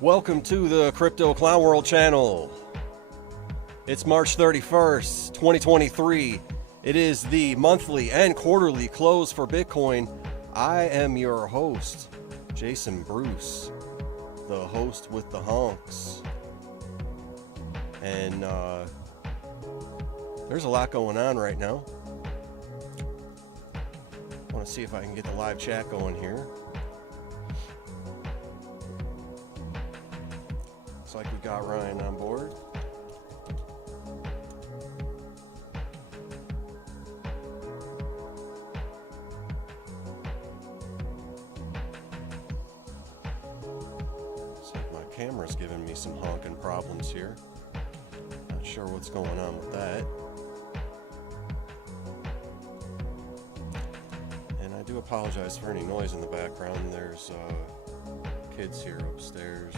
Welcome to the Crypto Clown World channel. It's March 31st, 2023. It is the monthly and quarterly close for Bitcoin. I am your host, Jason Bruce, the host with the honks. And there's a lot going on right now. I want to see if I can get the live chat going here. Looks like we got Ryan on board. Looks like my camera's giving me some honking problems here. Not sure what's going on with that. And I do apologize for any noise in the background. There's kids here upstairs.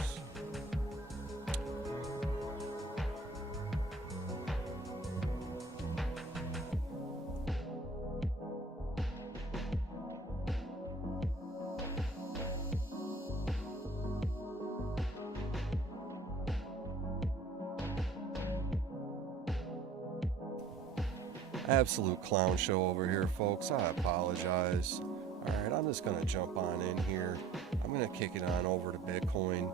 Absolute clown show over here, folks. I apologize. Alright, I'm just going to jump on in here. I'm going to kick it on over to Bitcoin.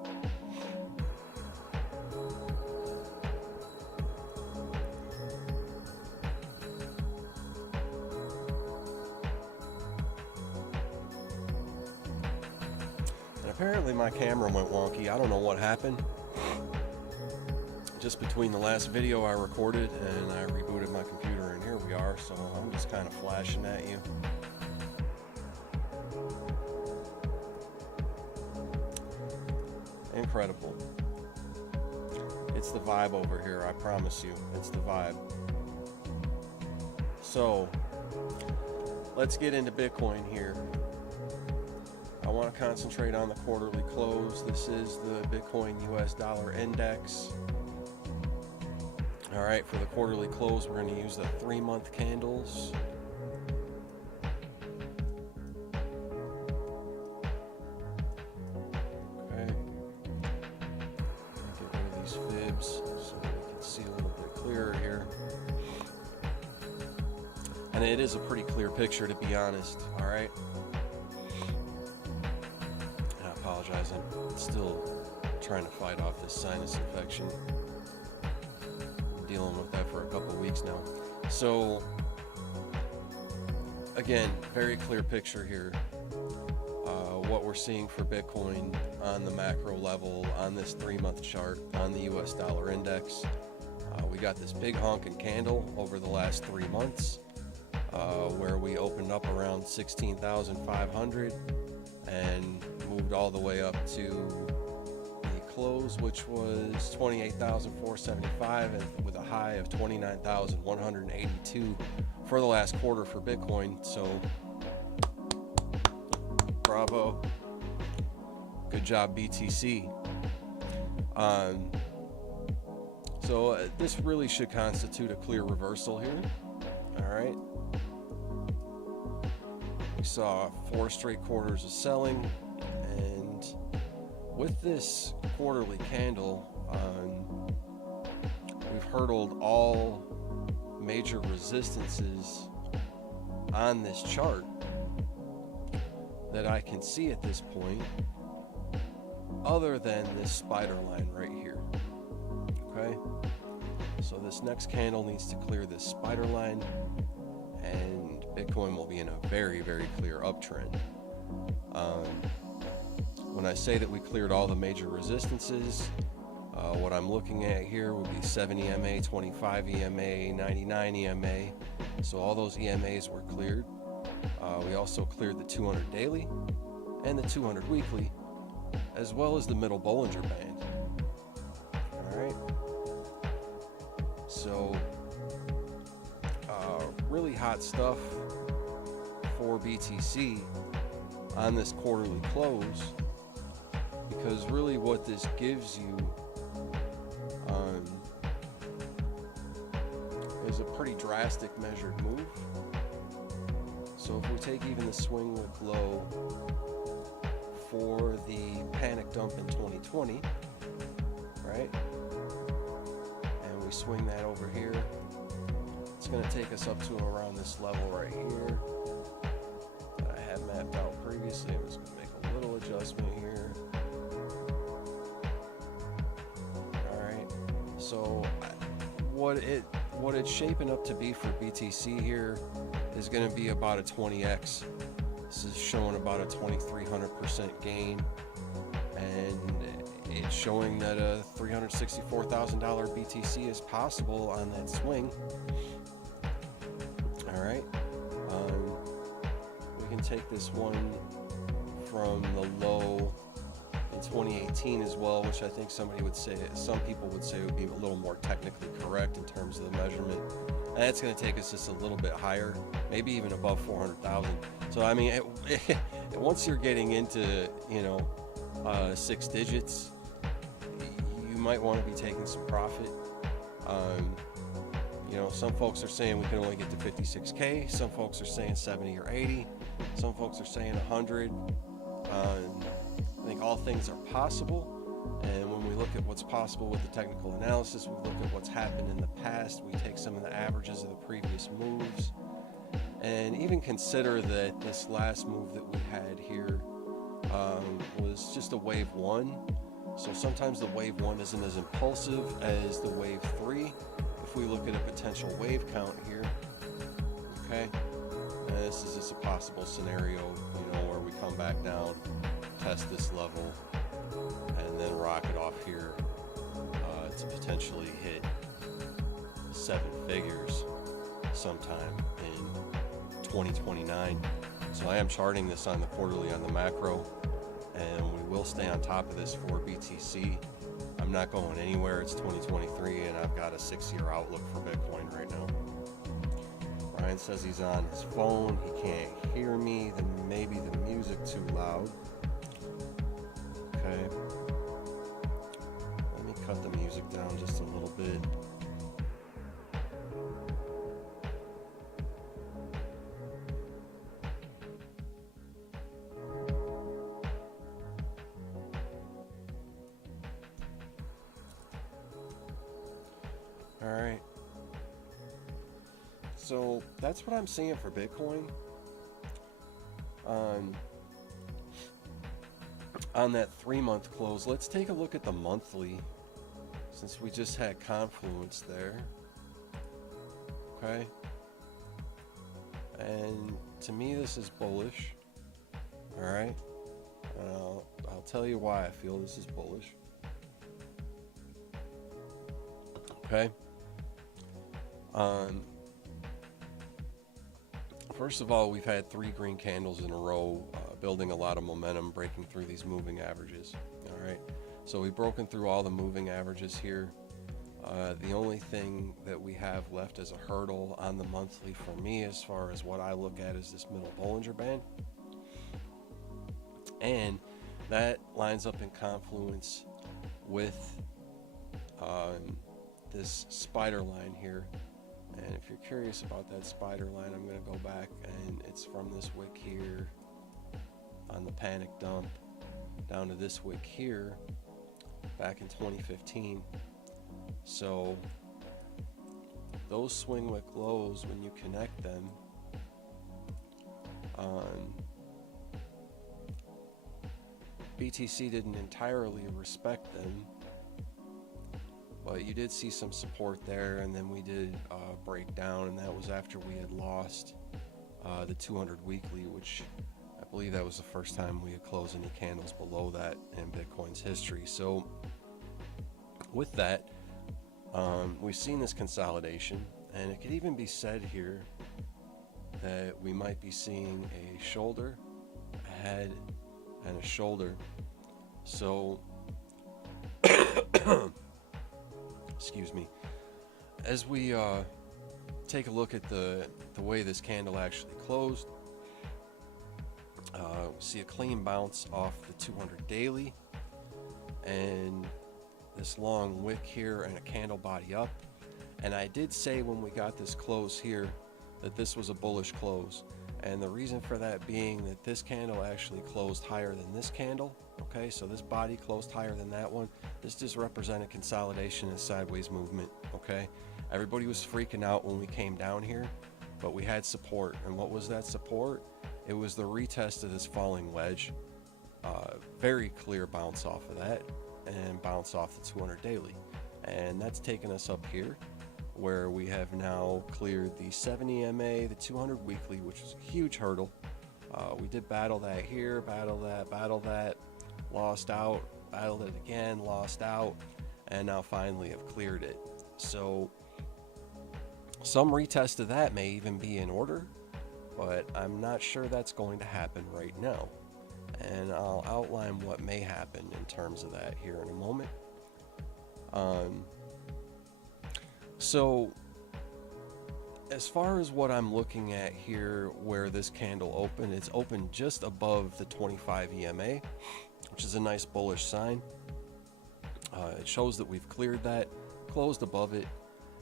And apparently my camera went wonky. I don't know what happened. Just between the last video I recorded and I rebooted my computer, and here we are. So I'm just kind of flashing at you. Incredible. It's the vibe over here, I promise you. It's the vibe. So let's get into Bitcoin here. I want to concentrate on the quarterly close. This is the Bitcoin US dollar index. All right, for the quarterly close, we're going to use the 3-month candles. Okay. Get rid of these fibs so we can see a little bit clearer here. And it is a pretty clear picture, to be honest. All right. I apologize. I'm still trying to fight off this sinus infection. Dealing with that for a couple of weeks now. So again, very clear picture here. What we're seeing for Bitcoin on the macro level on this 3-month chart on the US dollar index. We got this big honking candle over the last 3 months where we opened up around 16,500 and moved all the way up to close, which was 28,475, and with a high of 29,182 for the last quarter for Bitcoin. So bravo, good job BTC. So this really should constitute a clear reversal here. All right, we saw 4 straight quarters of selling, and with this quarterly candle, we've hurdled all major resistances on this chart that I can see at this point, other than this spider line right here. Okay, so this next candle needs to clear this spider line, and Bitcoin will be in a very, very clear uptrend. When I say that we cleared all the major resistances, what I'm looking at here would be 7 EMA, 25 EMA, 99 EMA. So all those EMAs were cleared. We also cleared the 200 daily and the 200 weekly, as well as the middle Bollinger Band. All right. So really hot stuff for BTC on this quarterly close. Because really what this gives you is a pretty drastic measured move. So if we take even the swing look low for the panic dump in 2020, right? And we swing that over here. It's going to take us up to around this level right here that I had mapped out previously. I'm just going to make a little adjustment here. All right. So what it's shaping up to be for BTC here is going to be about a 20x. This is showing about a 2,300% gain, and it's showing that a $364,000 BTC is possible on that swing. All right, we can take this one from the low in 2018 as well, which I think some people would say would be a little more technically correct in terms of the measurement. And that's going to take us just a little bit higher, maybe even above 400,000. So I mean, once you're getting into, you know, 6 digits, you might want to be taking some profit. You know, some folks are saying we can only get to 56K. Some folks are saying 70 or 80. Some folks are saying 100. I think all things are possible. And when we look at what's possible with the technical analysis, we look at what's happened in the past. We take some of the averages of the previous moves, and even consider that this last move that we had here was just a wave 1. So sometimes the wave 1 isn't as impulsive as the wave 3. If we look at a potential wave count here, okay, and this is just a possible scenario, you know, where we come back down, test this level, and then rocket off here to potentially hit 7 figures sometime in 2029. So I am charting this on the quarterly on the macro, and we will stay on top of this for BTC. I'm not going anywhere. It's 2023, and I've got a 6-year outlook for Bitcoin right now. Ryan says he's on his phone. He can't hear me. Then maybe the music too loud. Okay. Let me cut the music down just a little bit. All right. So that's what I'm seeing for Bitcoin. On that 3-month close, let's take a look at the monthly, since we just had confluence there. Okay. And to me, this is bullish. All right. I'll tell you why I feel this is bullish. Okay. First of all, we've had 3 green candles in a row, building a lot of momentum, breaking through these moving averages. All right, so we've broken through all the moving averages here. The only thing that we have left as a hurdle on the monthly for me, as far as what I look at, is this middle Bollinger Band, and that lines up in confluence with this spider line here. And if you're curious about that spider line, I'm going to go back, and it's from this wick here on the panic dump down to this wick here back in 2015. So those swing wick lows, when you connect them, BTC didn't entirely respect them, but you did see some support there, and then we did break down, and that was after we had lost the 200 weekly, which I believe that was the first time we had closed any candles below that in Bitcoin's history. So with that, we've seen this consolidation, and it could even be said here that we might be seeing a shoulder, a head, and a shoulder. So excuse me, as we take a look at the way this candle actually closed, we see a clean bounce off the 200 daily, and this long wick here, and a candle body up. And I did say when we got this close here that this was a bullish close, And the reason for that being that this candle actually closed higher than this candle. Okay, so this body closed higher than that one. This just represented consolidation and sideways movement. Okay, everybody was freaking out when we came down here, but we had support. And what was that support? It was the retest of this falling wedge. Very clear bounce off of that and bounce off the 200 daily. And that's taken us up here, where we have now cleared the 70 MA, the 200 weekly, which was a huge hurdle. We did battle that here, battle that, lost out, battled it again, lost out, and now finally have cleared it. So some retest of that may even be in order, but I'm not sure that's going to happen right now. And I'll outline what may happen in terms of that here in a moment. So as far as what I'm looking at here, where this candle opened, it's opened just above the 25 EMA, which is a nice bullish sign. It shows that we've cleared that, closed above it,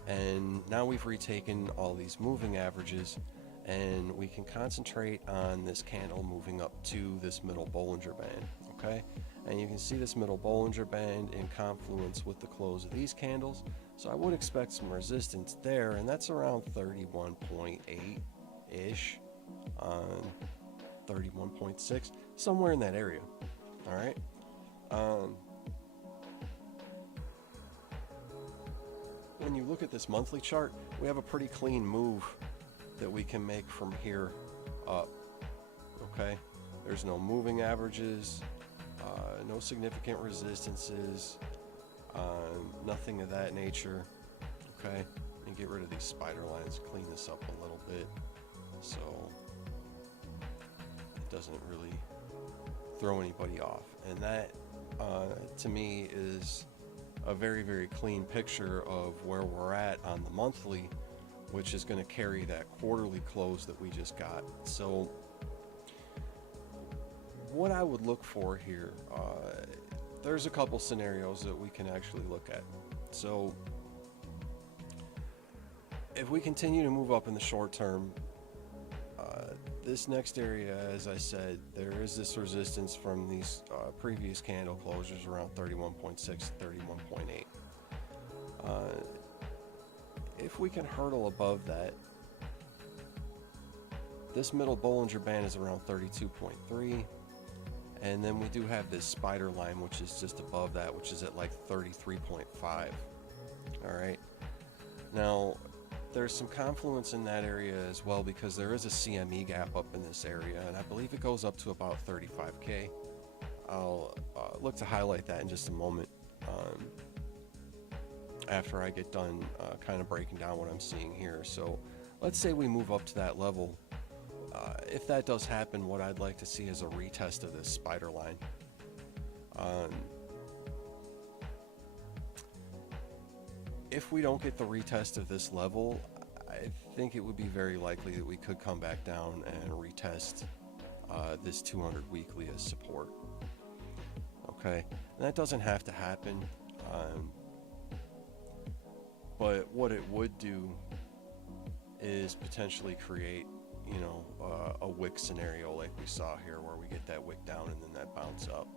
and now we've retaken all these moving averages, and we can concentrate on this candle moving up to this middle Bollinger Band. Okay, and you can see this middle Bollinger Band in confluence with the close of these candles. So I would expect some resistance there, and that's around 31.8-ish, 31.6, somewhere in that area. All right. When you look at this monthly chart, we have a pretty clean move that we can make from here up. Okay, there's no moving averages, no significant resistances, nothing of that nature. Okay, and get rid of these spider lines, clean this up a little bit so it doesn't really throw anybody off. And that to me is a very, very clean picture of where we're at on the monthly, which is going to carry that quarterly close that we just got. So what I would look for here, there's a couple scenarios that we can actually look at. So if we continue to move up in the short term, this next area, as I said, there is this resistance from these previous candle closures around 31.6 to 31.8. If we can hurdle above that, this middle Bollinger Band is around 32.3, and then we do have this spider line, which is just above that, which is at like 33.5. All right, now there's some confluence in that area as well, because there is a CME gap up in this area, and I believe it goes up to about 35K. I'll look to highlight that in just a moment, after I get done kind of breaking down what I'm seeing here. So let's say we move up to that level. If that does happen, what I'd like to see is a retest of this spider line. If we don't get the retest of this level, I think it would be very likely that we could come back down and retest this 200 weekly as support. Okay, and that doesn't have to happen, but what it would do is potentially create, you know, a wick scenario like we saw here, where we get that wick down and then that bounce up.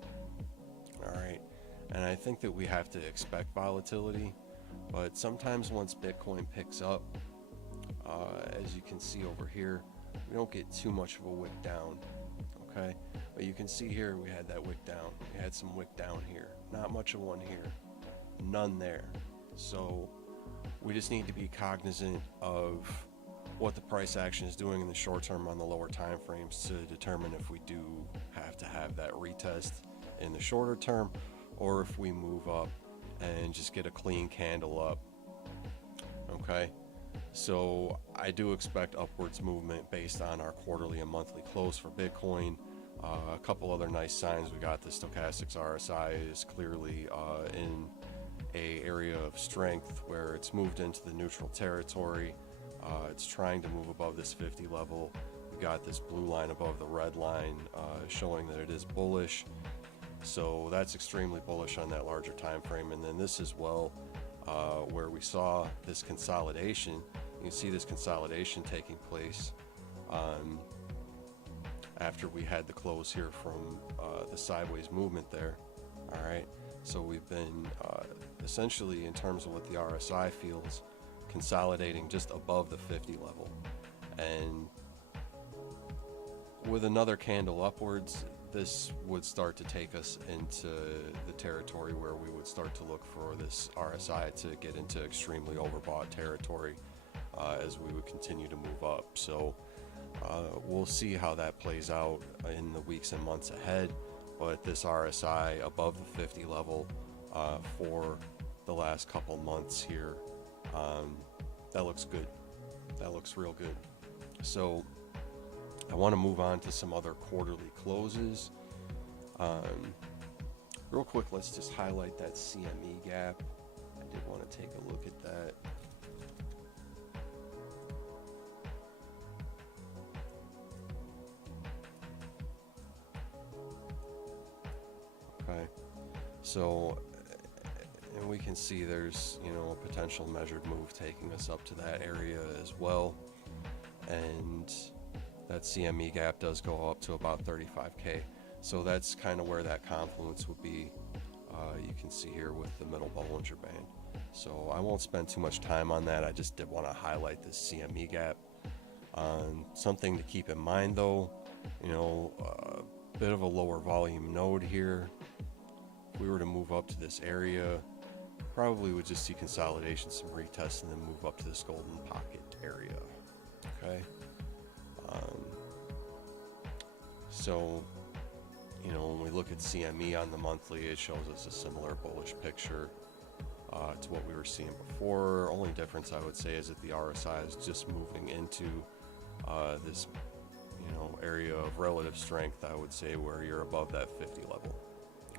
All right, and I think that we have to expect volatility. But sometimes once Bitcoin picks up, as you can see over here, we don't get too much of a wick down, okay? But you can see here we had that wick down. We had some wick down here. Not much of one here. None there. So we just need to be cognizant of what the price action is doing in the short term on the lower time frames to determine if we do have to have that retest in the shorter term, or if we move up and just get a clean candle up. Okay, so I do expect upwards movement based on our quarterly and monthly close for Bitcoin. A couple other nice signs. We got the stochastics RSI is clearly in a area of strength where it's moved into the neutral territory. It's trying to move above this 50 level. We got this blue line above the red line showing that it is bullish. So that's extremely bullish on that larger time frame. And then this as well, where we saw this consolidation. You can see this consolidation taking place after we had the close here from the sideways movement there. All right, so we've been essentially, in terms of what the RSI feels, consolidating just above the 50 level, and with another candle upwards, this would start to take us into the territory where we would start to look for this RSI to get into extremely overbought territory as we would continue to move up. So we'll see how that plays out in the weeks and months ahead, but this RSI above the 50 level for the last couple months here, that looks good. That looks real good. So I want to move on to some other quarterly closes. Real quick, let's just highlight that CME gap. I did want to take a look at that. Okay, so, and we can see there's, you know, a potential measured move taking us up to that area as well, and that CME gap does go up to about 35K. So that's kind of where that confluence would be. You can see here with the middle Bollinger Band. So I won't spend too much time on that. I just did want to highlight this CME gap. Something to keep in mind though, you know, a bit of a lower volume node here. If we were to move up to this area, probably would just see consolidation, some retest, and then move up to this golden pocket area. Okay. So, you know, when we look at CME on the monthly, it shows us a similar bullish picture to what we were seeing before. Only difference I would say is that the RSI is just moving into this, you know, area of relative strength, I would say, where you're above that 50 level.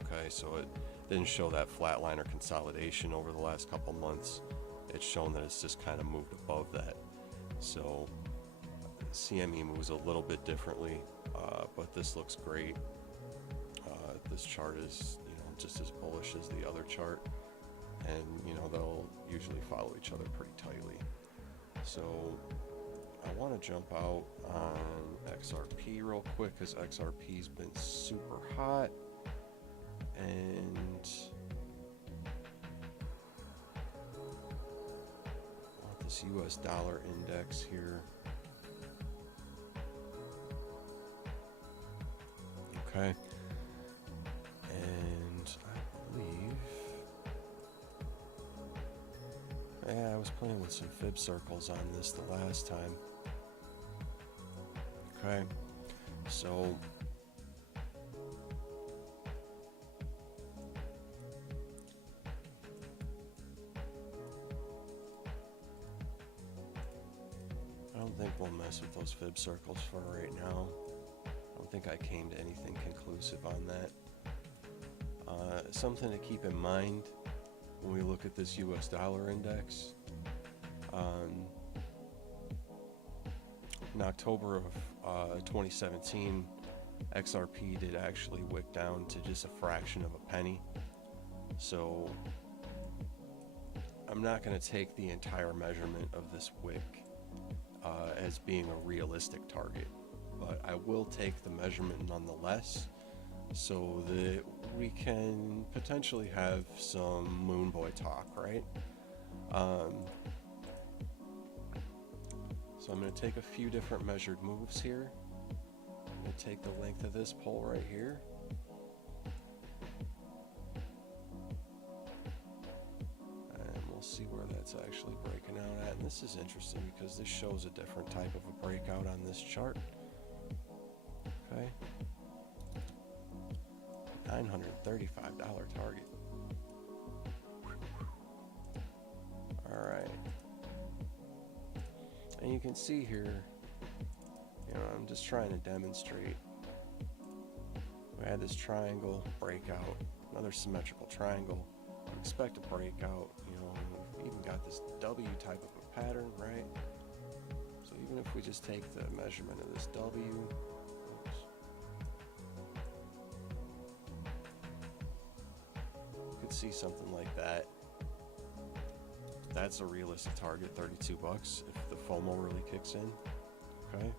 Okay, so it didn't show that flatline or consolidation over the last couple months. It's shown that it's just kind of moved above that. So CME moves a little bit differently, but this looks great. This chart is, you know, just as bullish as the other chart, and you know, they'll usually follow each other pretty tightly. So I want to jump out on XRP real quick, because XRP's been super hot, and I want this US dollar index here. Okay, and I believe, yeah, I was playing with some fib circles on this the last time. Okay, so I don't think we'll mess with those fib circles for right now. I don't think I came to anything conclusive on that. Something to keep in mind when we look at this US dollar index. In October of 2017, XRP did actually wick down to just a fraction of a penny. So I'm not going to take the entire measurement of this wick as being a realistic target, but I will take the measurement nonetheless, so that we can potentially have some moon boy talk, right? So I'm going to take a few different measured moves here. I'm going to take the length of this pole right here. And we'll see where that's actually breaking out at. And this is interesting because this shows a different type of a breakout on this chart. Okay. $935 target. All right. And you can see here, you know, I'm just trying to demonstrate. We had this triangle breakout, another symmetrical triangle. Expect a breakout, you know, we've even got this W type of a pattern, right? So even if we just take the measurement of this W, oops, you could see something like that. That's a realistic target, $32 if the FOMO really kicks in. Okay.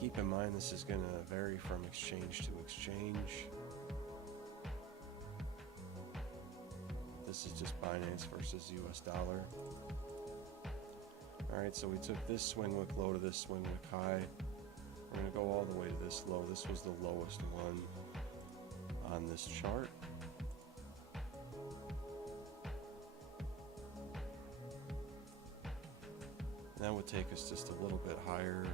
keep in mind this is going to vary from exchange to exchange. This is just Binance versus US dollar. Alright, so we took this swing wick low to this swing wick high. We're going to go all the way to this low. This was the lowest one on this chart. That would take us just a little bit higher.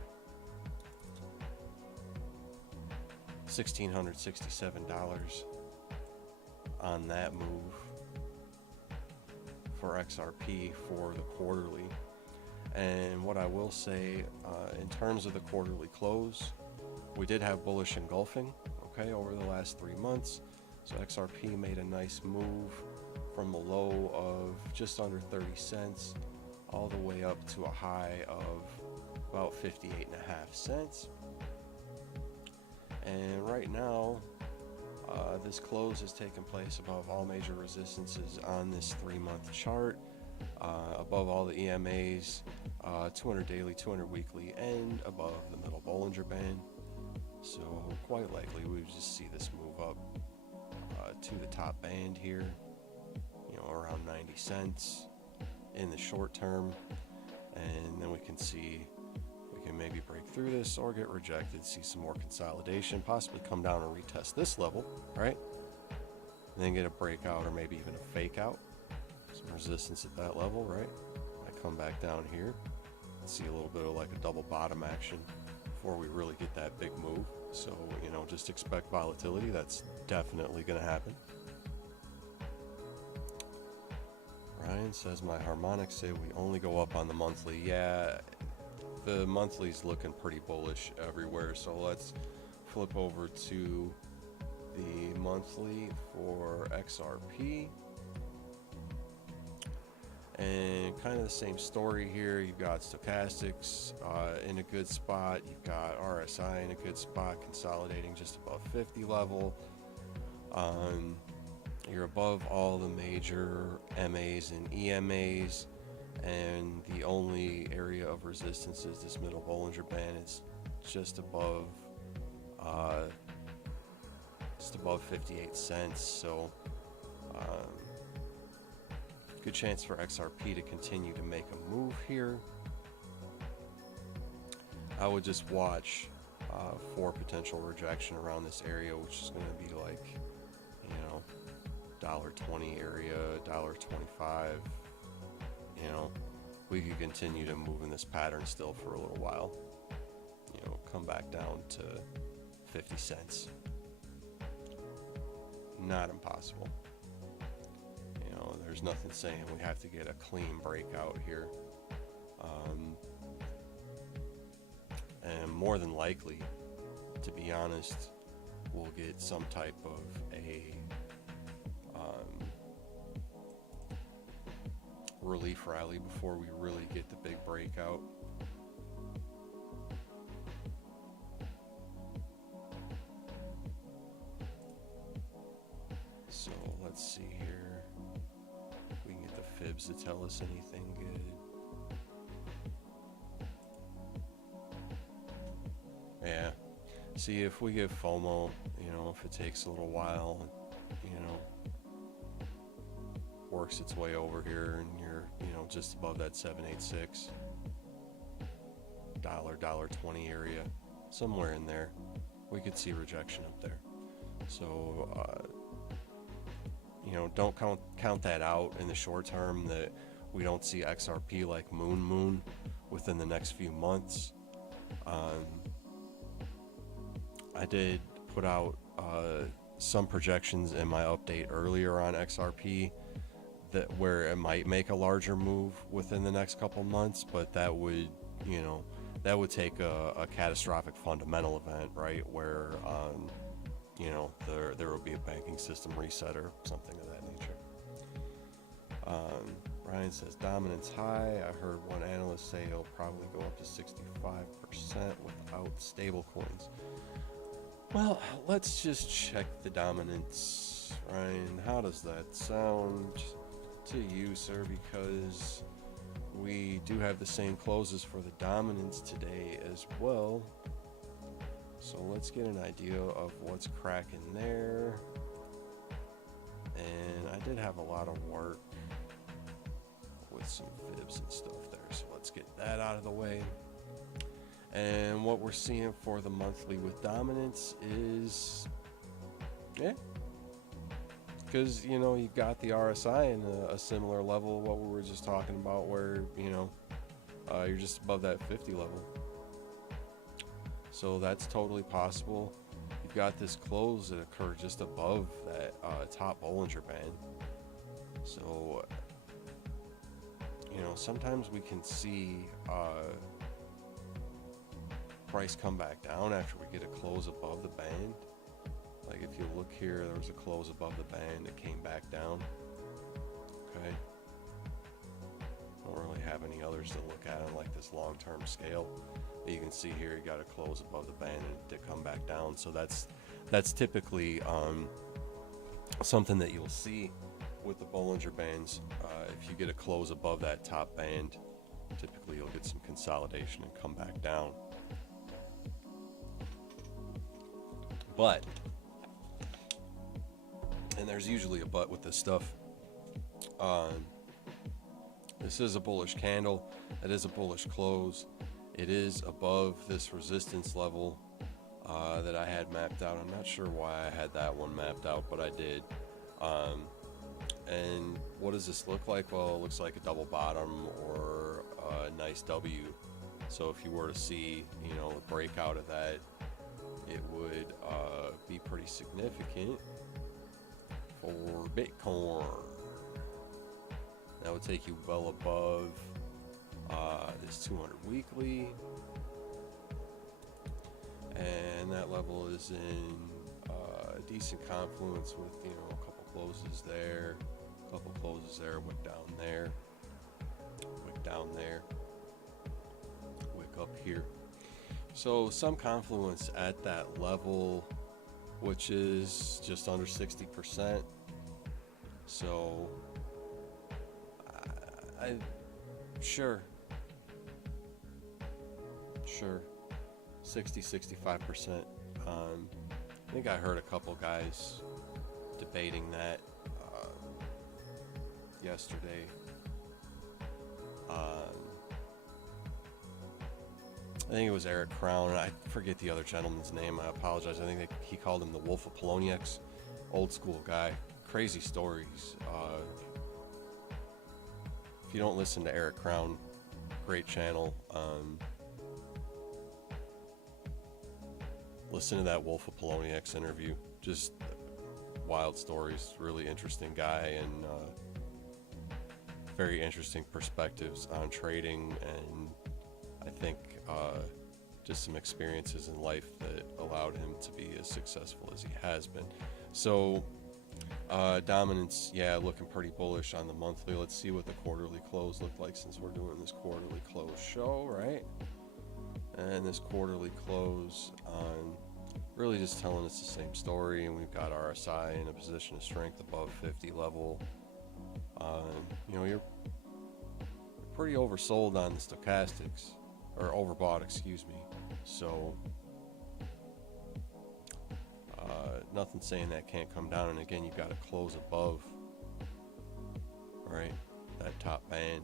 $1,667 on that move for XRP for the quarterly. And what I will say, in terms of the quarterly close, we did have bullish engulfing, okay, over the last 3 months. So XRP made a nice move from a low of just under 30 cents all the way up to a high of about 58.5 cents. And right now, this close has taken place above all major resistances on this 3-month chart, above all the EMAs, 200 daily, 200 weekly, and above the middle Bollinger Band. So quite likely we would just see this move up to the top band here, you know, around 90 cents in the short term, and then we can see if we can maybe break through this or get rejected, see some more consolidation, possibly come down and retest this level, right? And then get a breakout or maybe even a fake out, some resistance at that level, right? I come back down here and see a little bit of like a double bottom action before we really get that big move. So, you know, just expect volatility. That's definitely going to happen. Ryan says my harmonics say we only go up on the monthly. Yeah, the monthly's looking pretty bullish everywhere. So let's flip over to the monthly for XRP. And kind of the same story here. You've got stochastics in a good spot. You've got RSI in a good spot, consolidating just above 50 level. You're above all the major MAs and EMAs, and the only area of resistance is this middle Bollinger Band. It's just above 58 cents. So good chance for XRP to continue to make a move here. I would just watch for potential rejection around this area, which is going to be like, you know, $1.20 area, $1.25. You know, we could continue to move in this pattern still for a little while. You know, come back down to 50 cents. Not impossible. You know, there's nothing saying we have to get a clean breakout here. And more than likely, to be honest, we'll get some type of a relief rally before we really get the big breakout. So let's see here if we can get the fibs to tell us anything good. Yeah, see, if we get FOMO, you know, if it takes a little while, you know, works its way over here and you're, you know, just above that 786 $1.20 area, somewhere in there, we could see rejection up there. So you know, don't count that out in the short term that we don't see XRP like moon within the next few months. I did put out some projections in my update earlier on XRP that where it might make a larger move within the next couple months, but that would, you know, that would take a catastrophic fundamental event, right, where you know, there will be a banking system reset or something of that nature. Ryan says dominance high. I heard one analyst say it'll probably go up to 65% without stable coins. Well, let's just check the dominance. Ryan, how does that sound to you, sir? Because we do have the same closes for the dominance today as well. So let's get an idea of what's cracking there. And I did have a lot of work with some fibs and stuff there, so let's get that out of the way. And what we're seeing for the monthly with dominance is, yeah, because you know you've got the RSI in a similar level, what we were just talking about, where you know you're just above that 50 level. So that's totally possible. You've got this close that occurred just above that top Bollinger Band. So, you know, sometimes we can see price come back down after we get a close above the band. Like if you look here, there was a close above the band that came back down. Okay. Don't really have any others to look at on like this long-term scale. But you can see here you got a close above the band and to come back down. So that's typically something that you'll see with the Bollinger Bands. If you get a close above that top band, typically you'll get some consolidation and come back down. But, and there's usually a but with this stuff, this is a bullish candle. It is a bullish close. It is above this resistance level that I had mapped out. I'm not sure why I had that one mapped out, but I did. And what does this look like? Well, it looks like a double bottom or a nice W. So if you were to see, you know, a breakout of that, it would be pretty significant for Bitcoin. That would take you well above this 200 weekly, and that level is in a decent confluence with, you know, a couple closes there, wick down there, wick down there, wick up here. So some confluence at that level, which is just under 60%. So sure 60-65%. I think I heard a couple guys debating that yesterday. I think it was Eric Crown, and I forget the other gentleman's name. I apologize. I think he called him the Wolf of Poloniex. Old school guy. Crazy stories. If you don't listen to Eric Crown, great channel. Listen to that Wolf of Poloniex interview. Just wild stories. Really interesting guy, and very interesting perspectives on trading, and I think just some experiences in life that allowed him to be as successful as he has been. So dominance, yeah, looking pretty bullish on the monthly. Let's see what the quarterly close looked like, since we're doing this quarterly close show, right? And this quarterly close on really just telling us the same story, and we've got RSI in a position of strength above 50 level. You know, you're pretty oversold on the stochastics, or overbought, excuse me. So nothing saying that can't come down, and again, you've got to close above, right, that top band,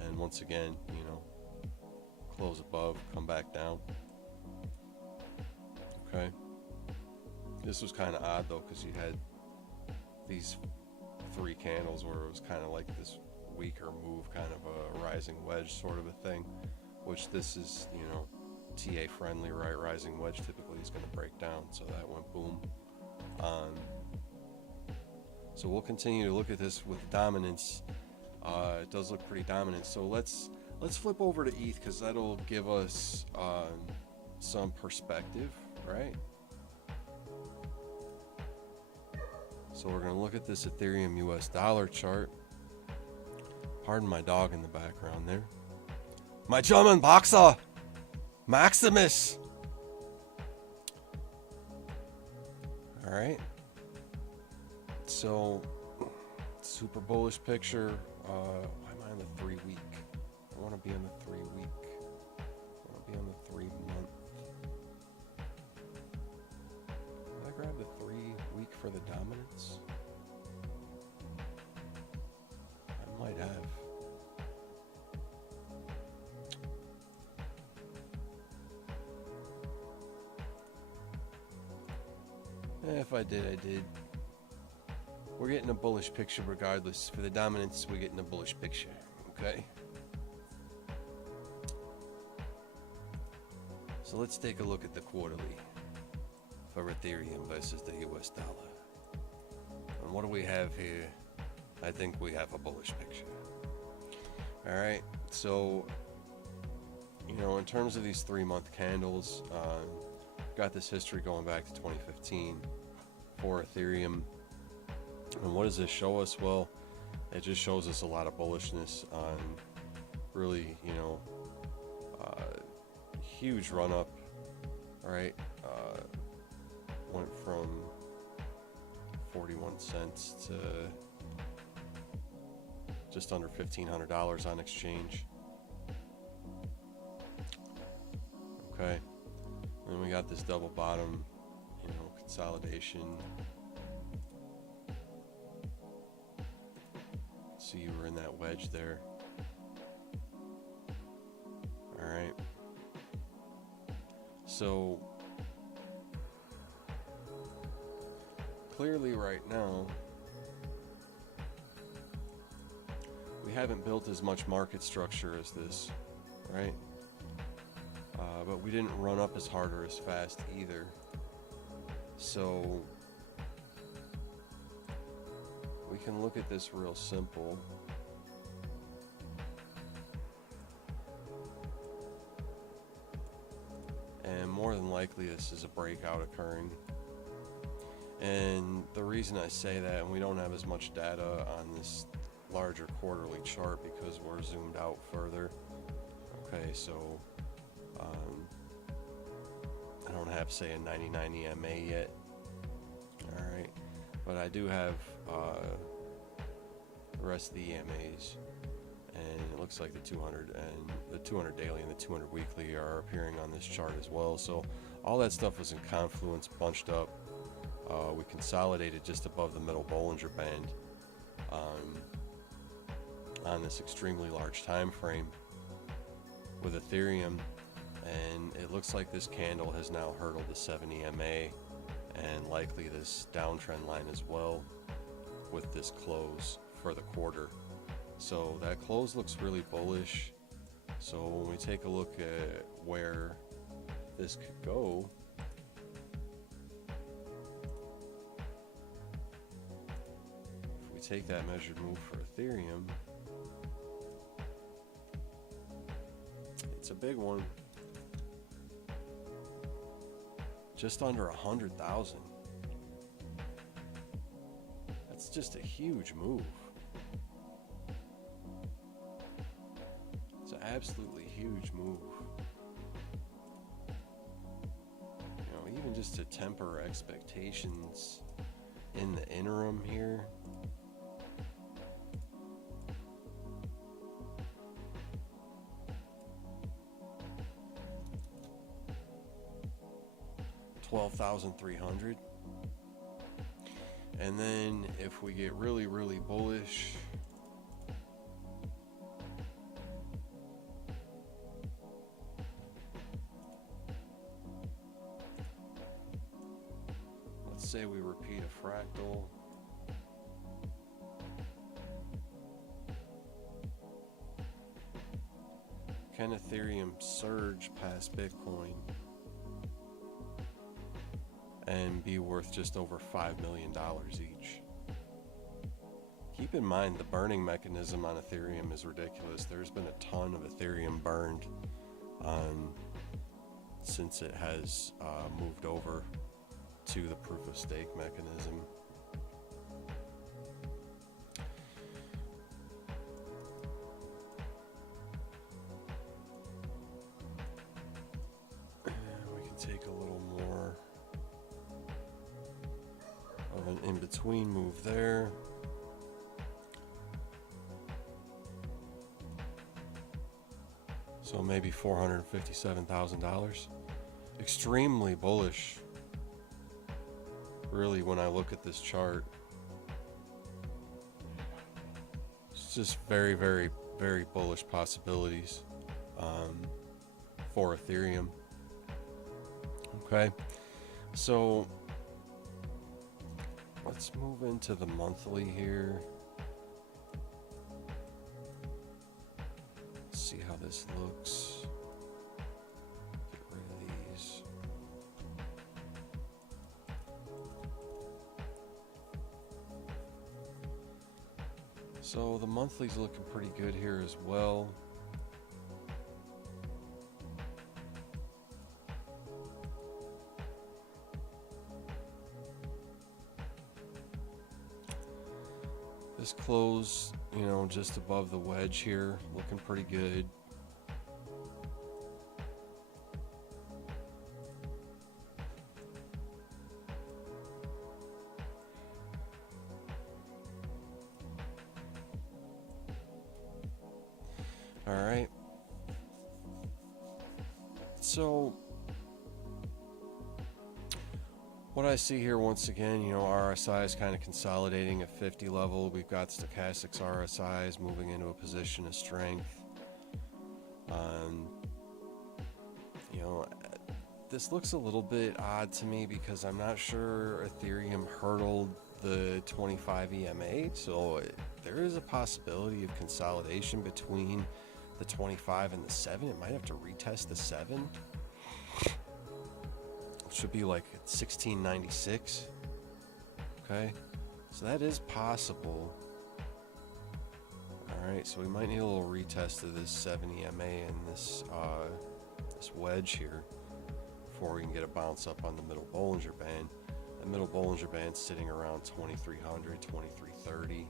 and once again, you know, close above, come back down. Okay, this was kind of odd though, because you had these three candles where it was kind of like this weaker move, kind of a rising wedge sort of a thing, which this is, you know, TA friendly, right? Rising wedge typically is going to break down, so that went boom. So we'll continue to look at this with dominance. It does look pretty dominant. So let's flip over to ETH, because that'll give us some perspective, right? So we're going to look at this Ethereum US dollar chart. Pardon my dog in the background there. My German boxer, Maximus. All right. So, super bullish picture. Why am I on the 3 week? I want to be on the 3 week. I want to be on the 3 month. for the dominance? I might have. If I did, I did. We're getting a bullish picture regardless. For the dominance, we're getting a bullish picture. Okay? So let's take a look at the quarterly for Ethereum versus the US dollar. And what do we have here? I think we have a bullish picture. Alright, so, you know, in terms of these 3-month candles, got this history going back to 2015 for Ethereum. And what does this show us? Well, it just shows us a lot of bullishness on really, you know, huge run up. All right, went from 41 cents to just under $1,500 on exchange. Okay, and then we got this double bottom, you know, consolidation. So you were in that wedge there. All right. So clearly right now we haven't built as much market structure as this, right? But we didn't run up as hard or as fast either. So we can look at this real simple. And more than likely this is a breakout occurring. And the reason I say that, and we don't have as much data on this larger quarterly chart because we're zoomed out further. Okay, so I don't have, say, a 99 EMA yet. Alright, but I do have the rest of the EMAs, and it looks like the 200 and the 200 daily and the 200 weekly are appearing on this chart as well. So all that stuff was in confluence, bunched up. We consolidated just above the middle Bollinger Band on this extremely large time frame with Ethereum, and it looks like this candle has now hurdled the 7 EMA and likely this downtrend line as well with this close for the quarter. So that close looks really bullish. So when we take a look at where this could go, if we take that measured move for Ethereum, it's a big one. Just under 100,000. That's just a huge move. It's an absolutely huge move. You know, even just to temper expectations in the interim here. $12,300, and then if we get really, really bullish, let's say we repeat a fractal. Can Ethereum surge past Bitcoin and be worth just over $5 million each? Keep in mind the burning mechanism on Ethereum is ridiculous. There's been a ton of Ethereum burned since it has moved over to the proof of stake mechanism. We can take a little more of an in-between move there. So maybe $457,000. Extremely bullish. really, when I look at this chart, it's just very, very, very bullish possibilities for Ethereum. Okay, so let's move into the monthly here. Let's see how this looks. Get rid of these. So the monthly's looking pretty good here as well. This close, you know, just above the wedge here, looking pretty good. All right. So what I see here, once again, you know, RSI is kind of consolidating at 50 level. We've got stochastics RSIs moving into a position of strength. You know, this looks a little bit odd to me because I'm not sure Ethereum hurdled the 25 EMA. So there is a possibility of consolidation between the 25 and the 7. It might have to retest the 7. Should be like 1696. Okay, so that is possible. All right, so we might need a little retest of this 7 EMA and this this wedge here before we can get a bounce up on the middle Bollinger Band. The middle Bollinger Band sitting around 2300, 2330,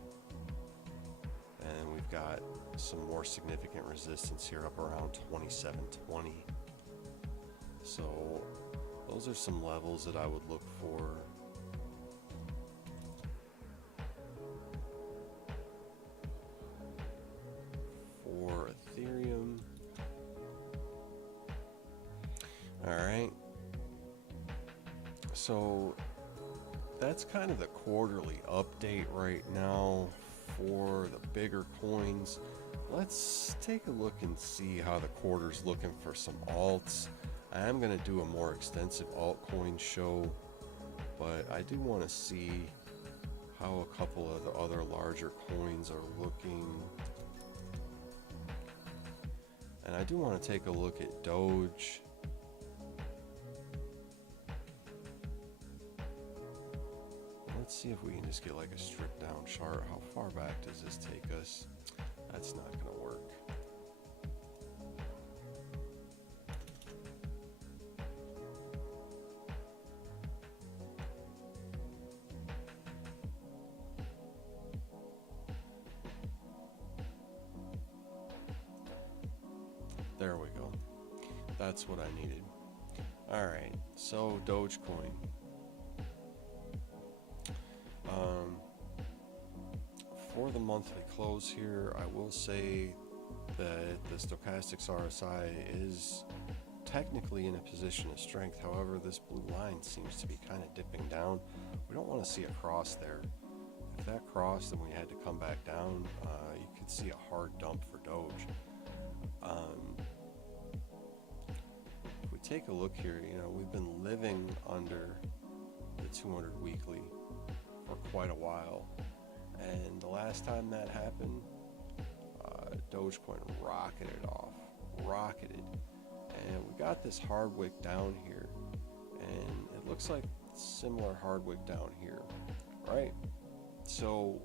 and we've got some more significant resistance here up around 2720. So those are some levels that I would look for. For Ethereum. All right. So that's kind of the quarterly update right now for the bigger coins. Let's take a look and see how the quarter's looking for some alts. I am going to do a more extensive altcoin show, but I do want to see how a couple of the other larger coins are looking. And I do want to take a look at Doge. Let's see if we can just get like a stripped down chart. How far back does this take us? That's not going to work. There we go. That's what I needed. All right, so Dogecoin. For the monthly close here, I will say that the stochastics RSI is technically in a position of strength. However, this blue line seems to be kind of dipping down. We don't want to see a cross there. If that crossed and we had to come back down, you could see a hard dump for Doge. If we take a look here, you know, we've been living under the 200 weekly for quite a while. And the last time that happened, Dogecoin rocketed. And we got this hard wick down here. And it looks like similar hard wick down here, right? So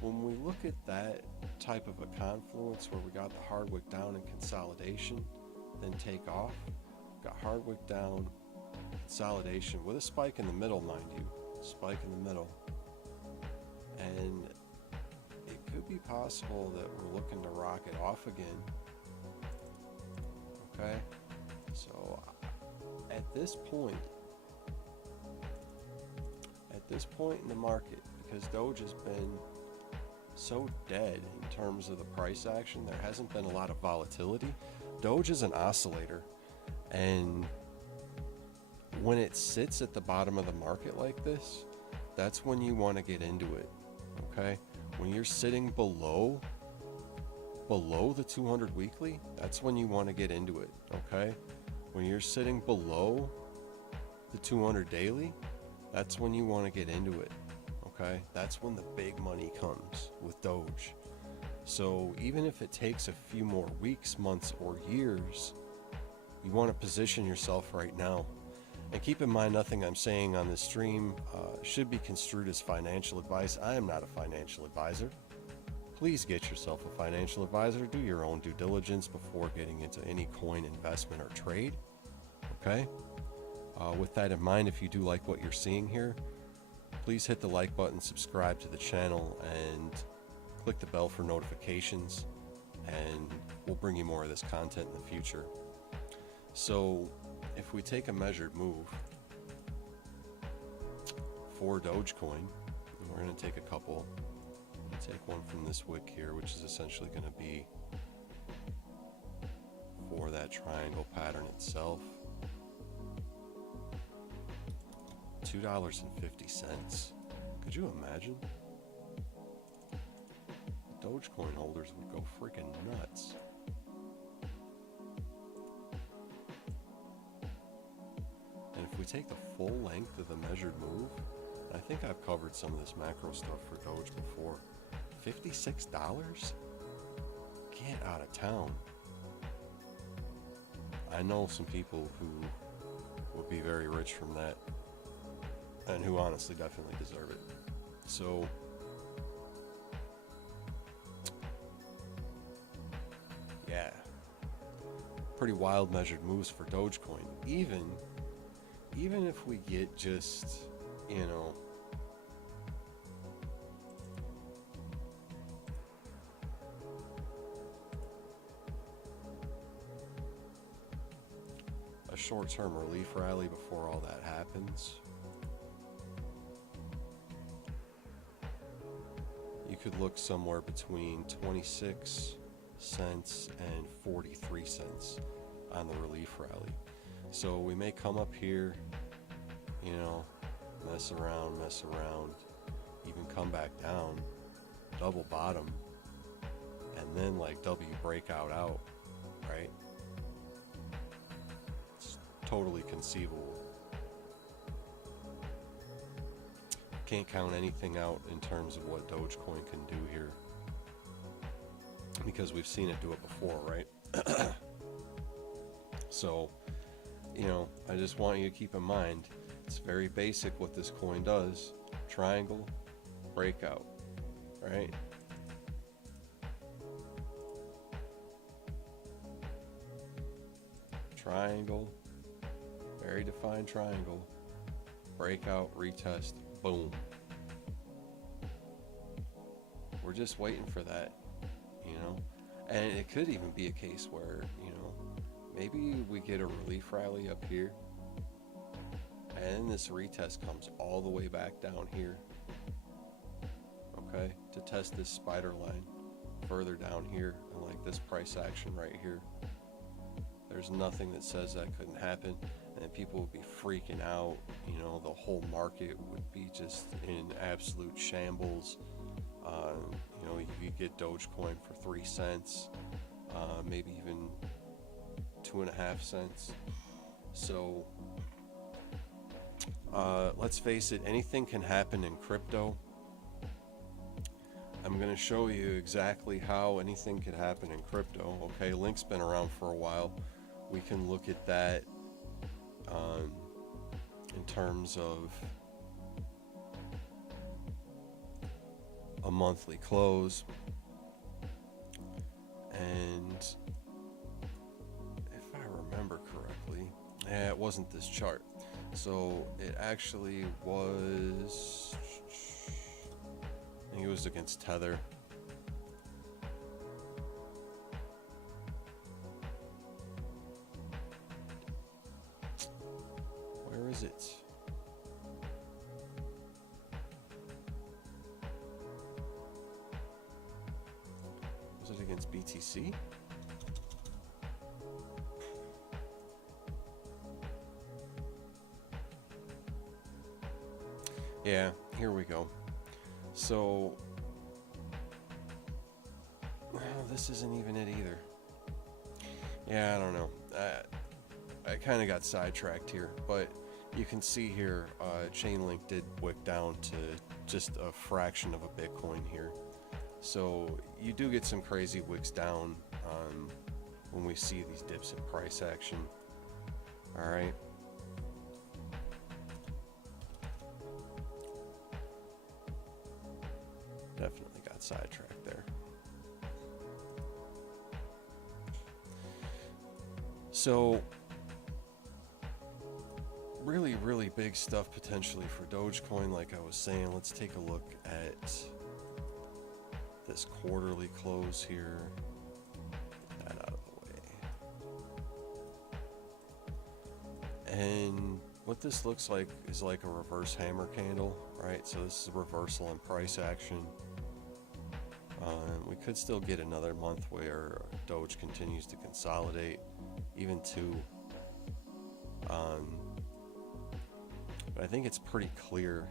when we look at that type of a confluence where we got the hard wick down and consolidation, then take off, got hard wick down, consolidation with a spike in the middle, mind you, spike in the middle. And it could be possible that we're looking to rocket off again. Okay, so at this point in the market, because Doge has been so dead in terms of the price action, there hasn't been a lot of volatility. Doge is an oscillator, and when it sits at the bottom of the market like this, that's when you want to get into it. Okay, when you're sitting below the 200 weekly, that's when you want to get into it. Okay, when you're sitting below the 200 daily, that's when you want to get into it. Okay, that's when the big money comes with Doge. So even if it takes a few more weeks, months, or years, you want to position yourself right now. And keep in mind, nothing I'm saying on this stream should be construed as financial advice. I am not a financial advisor. Please get yourself a financial advisor. Do your own due diligence before getting into any coin investment or trade. Okay? With that in mind, if you do like what you're seeing here, please hit the like button, subscribe to the channel, and click the bell for notifications, and we'll bring you more of this content in the future. So if we take a measured move for Dogecoin, and we're going to take a couple. I'll take one from this wick here, which is essentially going to be for that triangle pattern itself. $2.50. Could you imagine? Dogecoin holders would go freaking nuts. And if we take the full length of the measured move, I think I've covered some of this macro stuff for Doge before. $56? Get out of town. I know some people who would be very rich from that, and who honestly definitely deserve it. So yeah, pretty wild measured moves for Dogecoin. Even if we get just, you know, a short-term relief rally before all that happens, you could look somewhere between 26 cents and 43 cents on the relief rally. So we may come up here, you know, mess around, even come back down, double bottom, and then like W breakout out, right? It's totally conceivable. Can't count anything out in terms of what Dogecoin can do here, because we've seen it do it before, right? So, you know, I just want you to keep in mind, it's very basic what this coin does. Triangle, breakout, right? Triangle, very defined triangle, breakout, retest, boom. We're just waiting for that, you know? And it could even be a case where, you know, maybe we get a relief rally up here, and this retest comes all the way back down here, okay, to test this spider line further down here, and like this price action right here. There's nothing that says that couldn't happen, and people would be freaking out. You know, the whole market would be just in absolute shambles. You know, you could get Dogecoin for 3 cents, maybe even 2.5 cents. So let's face it, anything can happen in crypto. I'm going to show you exactly how anything could happen in crypto. Okay, Link's been around for a while. We can look at that in terms of a monthly close, and if I remember correctly, it wasn't this chart, so it actually was, I think it was against Tether. Where is it? Was it against BTC? Yeah, here we go. So, well, this isn't even it either. Yeah, I don't know. I kind of got sidetracked here, but you can see here, Chainlink did wick down to just a fraction of a Bitcoin here. So you do get some crazy wicks down when we see these dips in price action. All right. Definitely got sidetracked there. So really big stuff potentially for Dogecoin. Like I was saying, let's take a look at this quarterly close here. Get that out of the way. And what this looks like is like a reverse hammer candle, right? So this is a reversal in price action. We could still get another month where Doge continues to consolidate, even two. But I think it's pretty clear,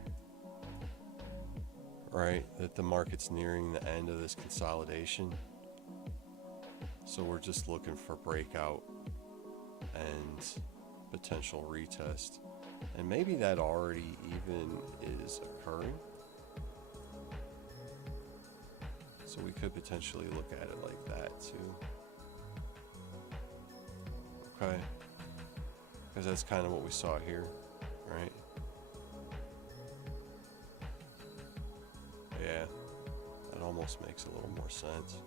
right, that the market's nearing the end of this consolidation. So we're just looking for breakout and potential retest. And maybe that already even is occurring. So we could potentially look at it like that too. Okay. Because that's kind of what we saw here, right? Yeah, that almost makes a little more sense.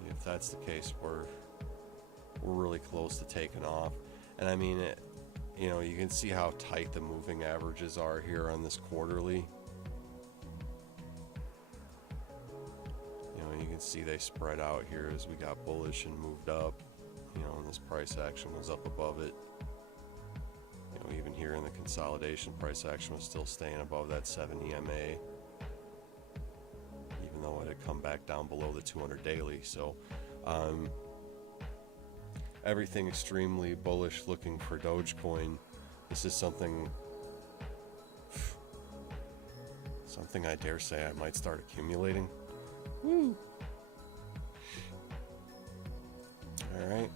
And if that's the case, we're really close to taking off. And I mean, you know, you can see how tight the moving averages are here on this quarterly. You know, you can see they spread out here as we got bullish and moved up. You know, and this price action was up above it. You know, even here in the consolidation, price action was still staying above that 70 MA, even though it had come back down below the 200 daily. So everything extremely bullish looking for Dogecoin. This is something I dare say I might start accumulating. Woo! All right.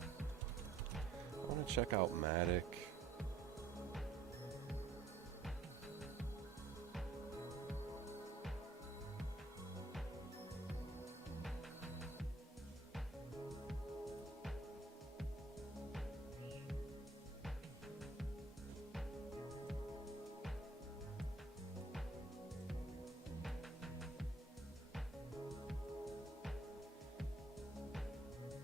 I want to check out Matic.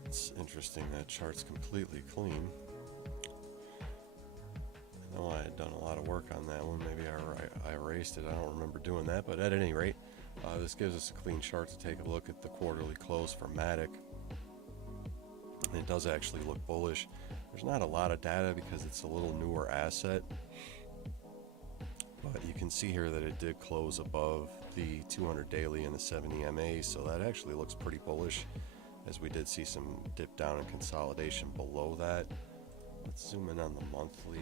It's interesting, that chart's completely clean. I know I had done a lot of work on that one. Maybe I erased it. I don't remember doing that, but at any rate, this gives us a clean chart to take a look at the quarterly close for Matic. And it does actually look bullish. There's not a lot of data because it's a little newer asset, but you can see here that it did close above the 200 daily and the 70 MA, so that actually looks pretty bullish, as we did see some dip down and consolidation below that. Let's zoom in on the monthly.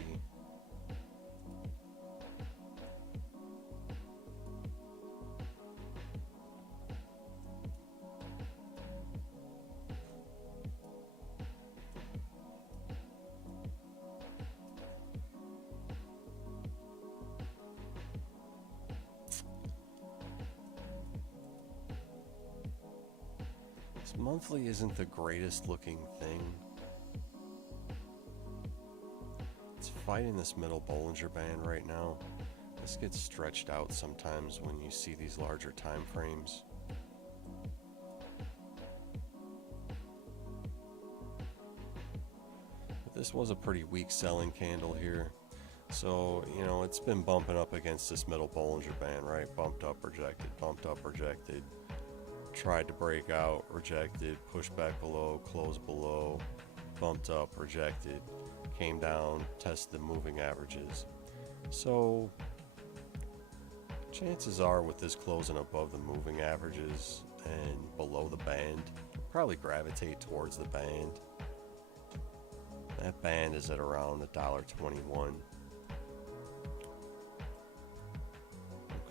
This monthly isn't the greatest looking thing. It's fighting this middle Bollinger Band right now. This gets stretched out sometimes when you see these larger time frames. But this was a pretty weak selling candle here. So, you know, it's been bumping up against this middle Bollinger Band, right? Bumped up, rejected, bumped up, rejected. Tried to break out, rejected, pushed back below, closed below, bumped up, rejected, came down, tested the moving averages. So chances are with this closing above the moving averages and below the band, probably gravitate towards the band. That band is at around $1.21.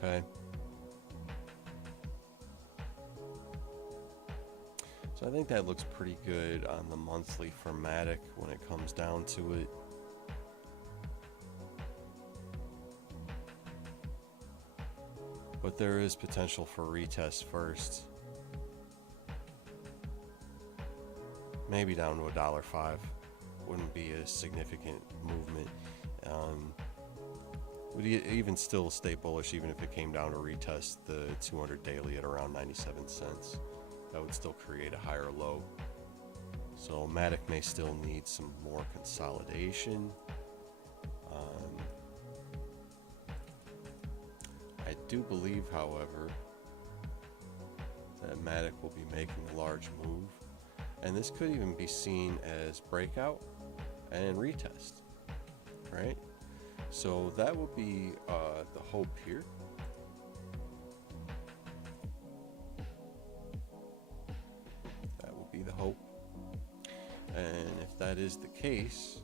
Okay. So I think that looks pretty good on the monthly for Matic when it comes down to it. But there is potential for retest first. Maybe down to $1.05. Wouldn't be a significant movement. Would even still stay bullish even if it came down to retest the 200 daily at around 97 cents. That would still create a higher low. So Matic may still need some more consolidation. I do believe, however, that Matic will be making a large move. And this could even be seen as breakout and retest, right? So that would be the hope here. That would be the hope. And if that is the case,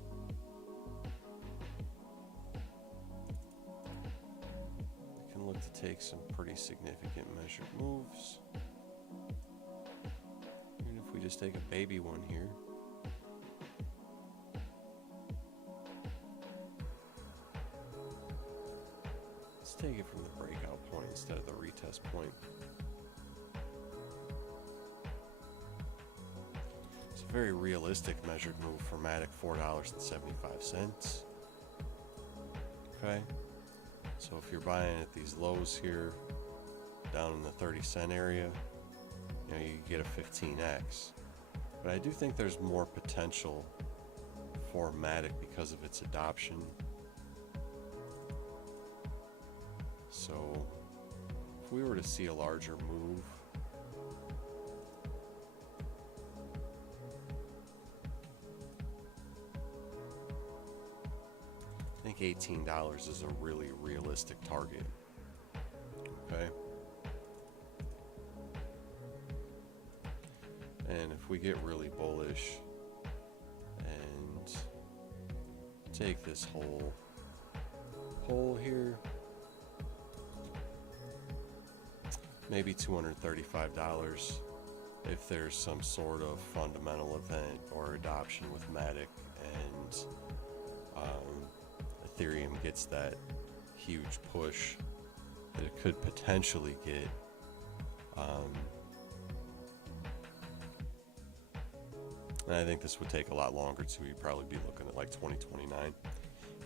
we can look to take some pretty significant measured moves. Even if we just take a baby one here. Let's take it from the breakout point instead of the retest point. It's a very realistic measured move for Matic, $4.75. Okay, so if you're buying at these lows here, down in the 30-cent area, you know, you get a 15x. But I do think there's more potential for Matic because of its adoption. So if we were to see a larger move, I think $18 is a really realistic target. Okay. And if we get really bullish and take this whole pull here, maybe $235 if there's some sort of fundamental event or adoption with Matic and Ethereum gets that huge push that it could potentially get. And I think this would take a lot longer too. You'd probably be looking at like 2029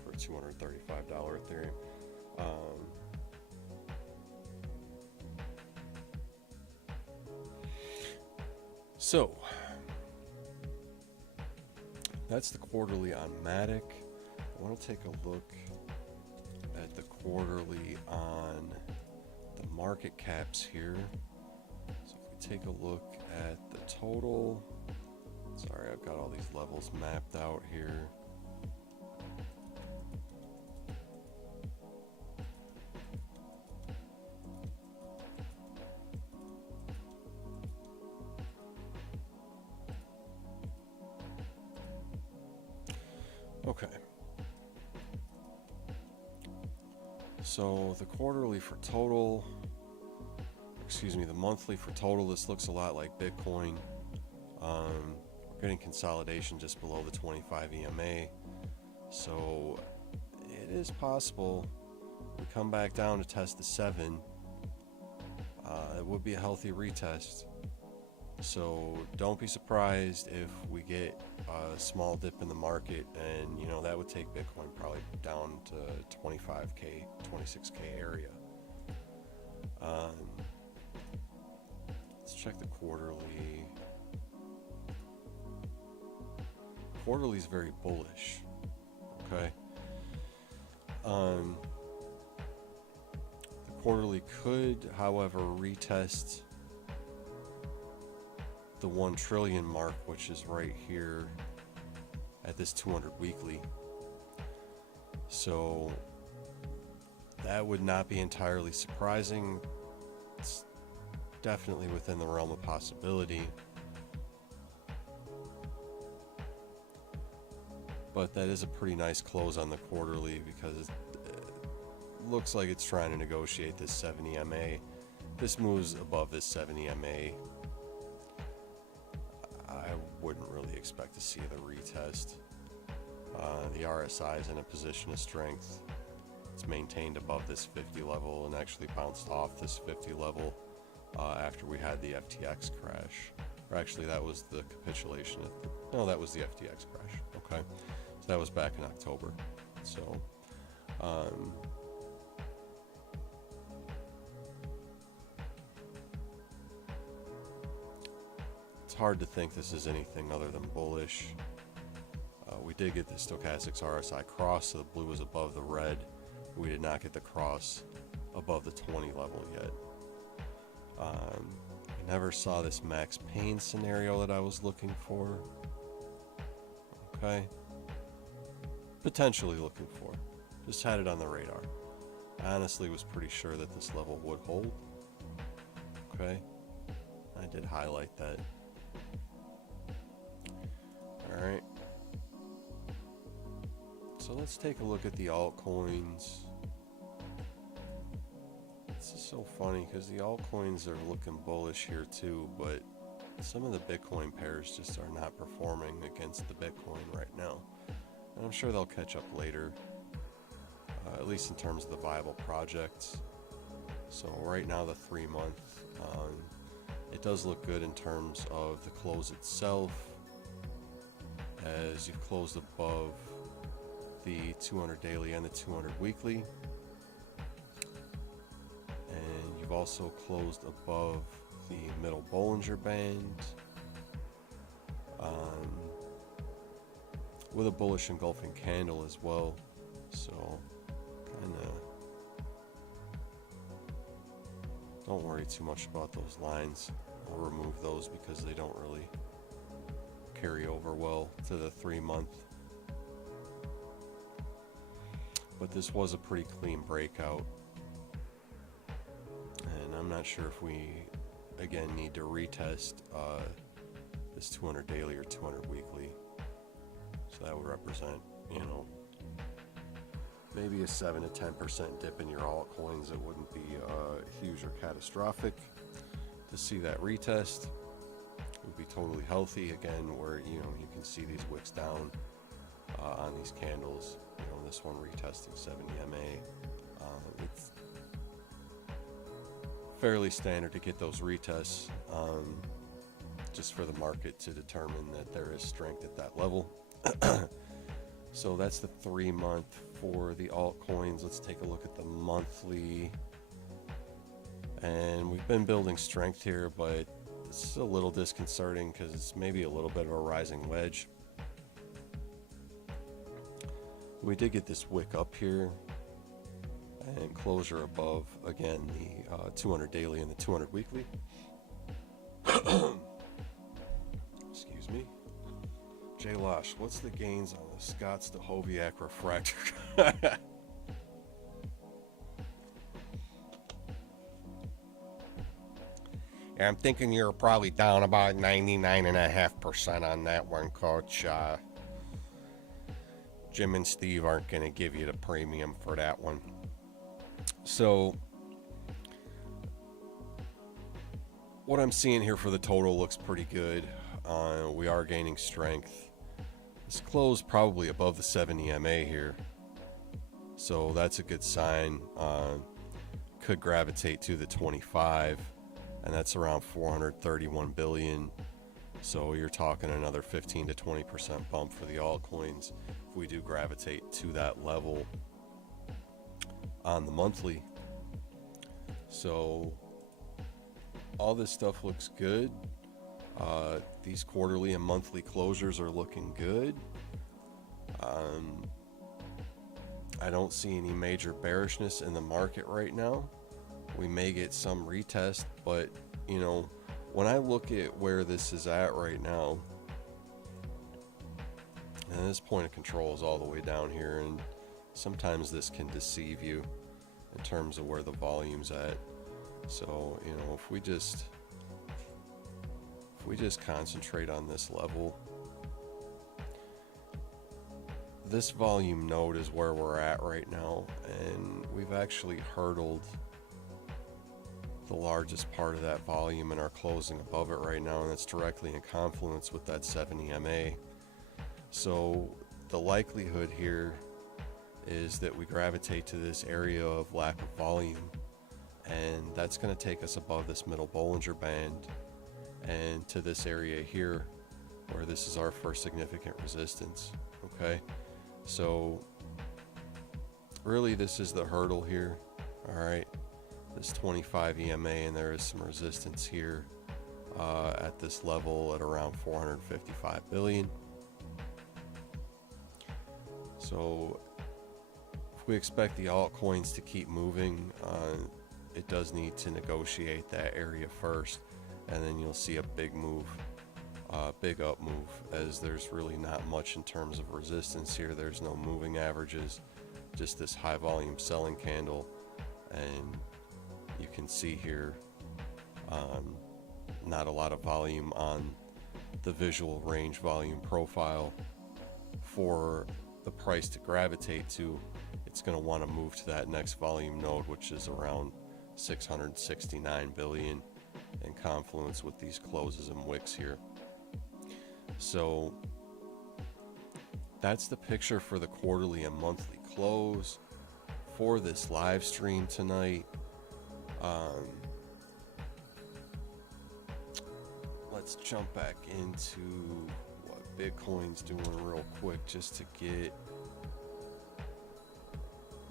for a $235 Ethereum. So that's the quarterly on Matic. I want to take a look at the quarterly on the market caps here. So if we take a look at the total, sorry, I've got all these levels mapped out here. Okay. So the quarterly for total, the monthly for total, this looks a lot like Bitcoin. We're getting consolidation just below the 25 EMA. So it is possible we come back down to test the 7. It would be a healthy retest. So don't be surprised if we get a small dip in the market, and you know that would take Bitcoin probably down to 25k, 26k area. Let's check the quarterly. Quarterly is very bullish. Okay. The quarterly could, however, retest the 1 trillion mark, which is right here at this 200 weekly. So that would not be entirely surprising. It's definitely within the realm of possibility. But that is a pretty nice close on the quarterly because looks like it's trying to negotiate this 70 MA. This moves above this 70 MA. I wouldn't really expect to see the retest. The RSI is in a position of strength. It's maintained above this 50 level and actually bounced off this 50 level after we had the FTX crash. Or actually, that was the capitulation. No, that was the FTX crash. Okay, so that was back in October. So, it's hard to think this is anything other than bullish. We did get the stochastics RSI cross, so the blue was above the red. We did not get the cross above the 20 level yet. I never saw this max pain scenario that I was looking for. Okay. Potentially looking for. Just had it on the radar. I honestly was pretty sure that this level would hold. Okay. I did highlight that. Alright. So let's take a look at the altcoins. This is so funny because the altcoins are looking bullish here too, but some of the Bitcoin pairs just are not performing against the Bitcoin right now. And I'm sure they'll catch up later, at least in terms of the viable projects. So right now the 3 month, it does look good in terms of the close itself, as you've closed above the 200 daily and the 200 weekly, and you've also closed above the middle Bollinger Band with a bullish engulfing candle as well. So kind of don't worry too much about those lines. I'll remove those because they don't really carry over well to the 3 month. But this was a pretty clean breakout, and I'm not sure if we again need to retest this 200 daily or 200 weekly. So that would represent, you know, maybe a 7 to 10% dip in your altcoins. It wouldn't be huge or catastrophic. To see that retest would be totally healthy again, where you can see these wicks down on these candles. This one retesting 70 MA. It's fairly standard to get those retests, just for the market to determine that there is strength at that level. So that's the 3 month for the altcoins. Let's take a look at the monthly. And we've been building strength here, but it's a little disconcerting because it's maybe a little bit of a rising wedge. We did get this wick up here and closure above, again, the 200 daily and the 200 weekly. Excuse me. Jay Losh, what's the gains on the Scott-Stahoviak refractor? Yeah, I'm thinking you're probably down about 99.5% on that one, Coach. Jim and Steve aren't going to give you the premium for that one. So what I'm seeing here for the total looks pretty good. We are gaining strength. This closed probably above the 70 MA here, so that's a good sign. Could gravitate to the 25, and that's around 431 billion. So you're talking another 15 to 20% bump for the altcoins if we do gravitate to that level on the monthly. So all this stuff looks good. These quarterly and monthly closures are looking good. I don't see any major bearishness in the market right now. We may get some retest, but when I look at where this is at right now, and this point of control is all the way down here, and sometimes this can deceive you in terms of where the volume's at. So, if we just concentrate on this level, this volume node is where we're at right now, and we've actually hurdled the largest part of that volume and are closing above it right now, and it's directly in confluence with that 70 MA. So the likelihood here is that we gravitate to this area of lack of volume, and that's going to take us above this middle Bollinger Band and to this area here where this is our first significant resistance. Okay, so really this is the hurdle here. All right, this 25 EMA, and there is some resistance here at this level at around 455 billion. So if we expect the altcoins to keep moving, it does need to negotiate that area first, and then you'll see a big move, big up move, as there's really not much in terms of resistance here. There's no moving averages, just this high volume selling candle, and you can see here not a lot of volume on the visual range volume profile for the price to gravitate to. It's going to want to move to that next volume node, which is around 669 billion in confluence with these closes and wicks here. So that's the picture for the quarterly and monthly close for this live stream tonight. Let's jump back into what Bitcoin's doing real quick, just to get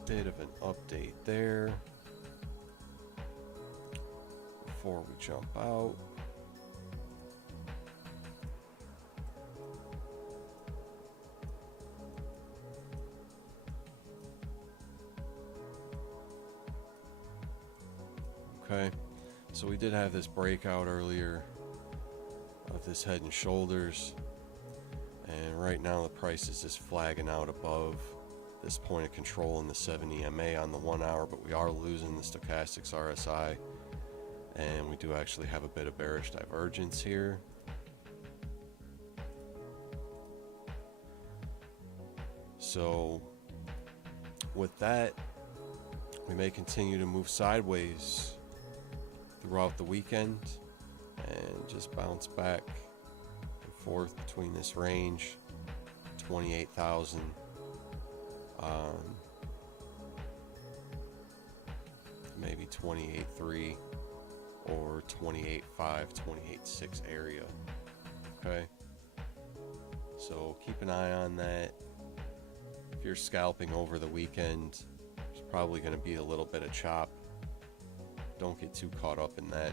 a bit of an update there before we jump out. Okay, so we did have this breakout earlier of this head and shoulders, and right now the price is just flagging out above this point of control in the 70 MA on the 1 hour, but we are losing the stochastics RSI, and we do actually have a bit of bearish divergence here. So with that, we may continue to move sideways throughout the weekend and just bounce back and forth between this range, 28,000, maybe 28.3 or 28.5, 28.6 area. Okay, so keep an eye on that. If you're scalping over the weekend, there's probably going to be a little bit of chop. Don't get too caught up in that.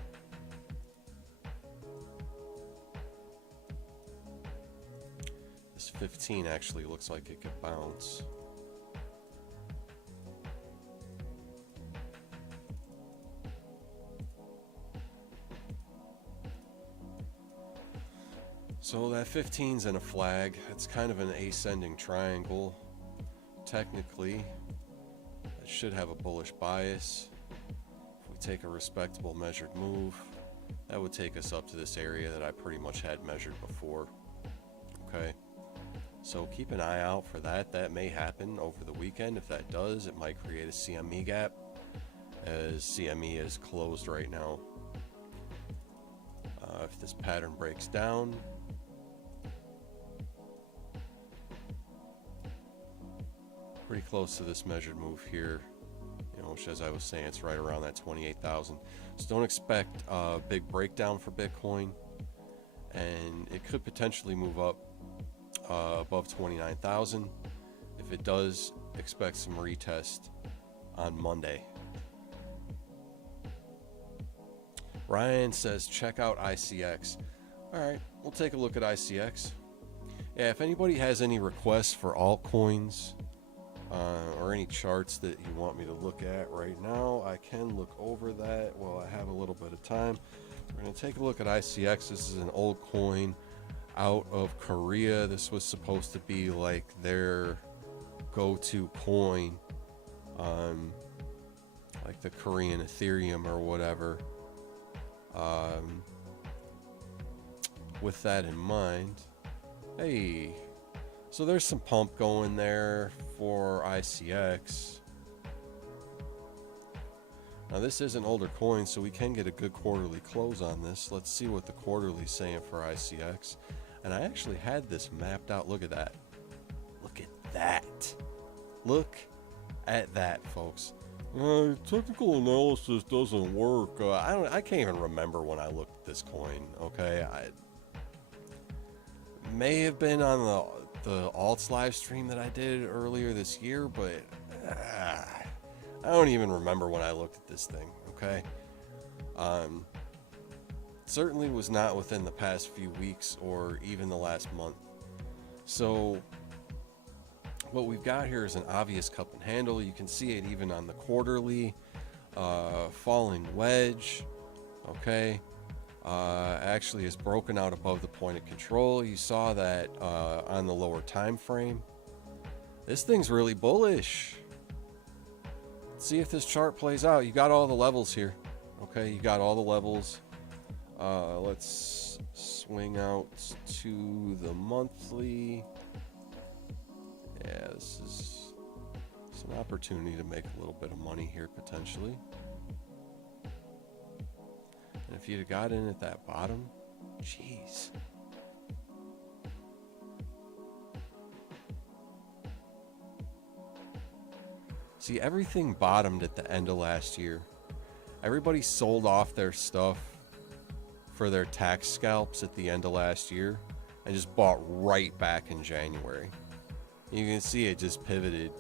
This 15 actually looks like it could bounce. So that 15's in a flag. It's kind of an ascending triangle. Technically, it should have a bullish bias. If we take a respectable measured move, that would take us up to this area that I pretty much had measured before. Okay, so keep an eye out for that. That may happen over the weekend. If that does, it might create a CME gap, as CME is closed right now. If this pattern breaks down, pretty close to this measured move here, you know, which, as I was saying, it's right around that 28,000. So don't expect a big breakdown for Bitcoin, and it could potentially move up above 29,000. If it does, expect some retest on Monday. Ryan says check out ICX. All right, we'll take a look at ICX. Yeah, if anybody has any requests for altcoins, or any charts that you want me to look at right now, I can look over that while I have a little bit of time. We're going to take a look at ICX. This is an old coin out of Korea. This was supposed to be like their go-to coin, like the Korean Ethereum or whatever. With that in mind, hey, So there's some pump going there for ICX. Now this is an older coin, so we can get a good quarterly close on this. Let's see what the quarterly's saying for ICX. And I actually had this mapped out. Look at that. Look at that. Look at that, folks. Technical analysis doesn't work. I can't even remember when I looked at this coin. Okay, I may have been on the alts live stream that I did earlier this year, but I don't even remember when I looked at this thing. Okay, certainly was not within the past few weeks or even the last month. So what we've got here is an obvious cup and handle. You can see it even on the quarterly. Falling wedge. Okay, actually is broken out above the point of control. You saw that on the lower time frame. This thing's really bullish. Let's see if this chart plays out. You got all the levels here. Okay, you got all the levels. Let's swing out to the monthly. Yeah, this is an opportunity to make a little bit of money here potentially. And if you'd have got in at that bottom, jeez. See, everything bottomed at the end of last year. Everybody sold off their stuff for their tax scalps at the end of last year and just bought right back in January. You can see it just pivoted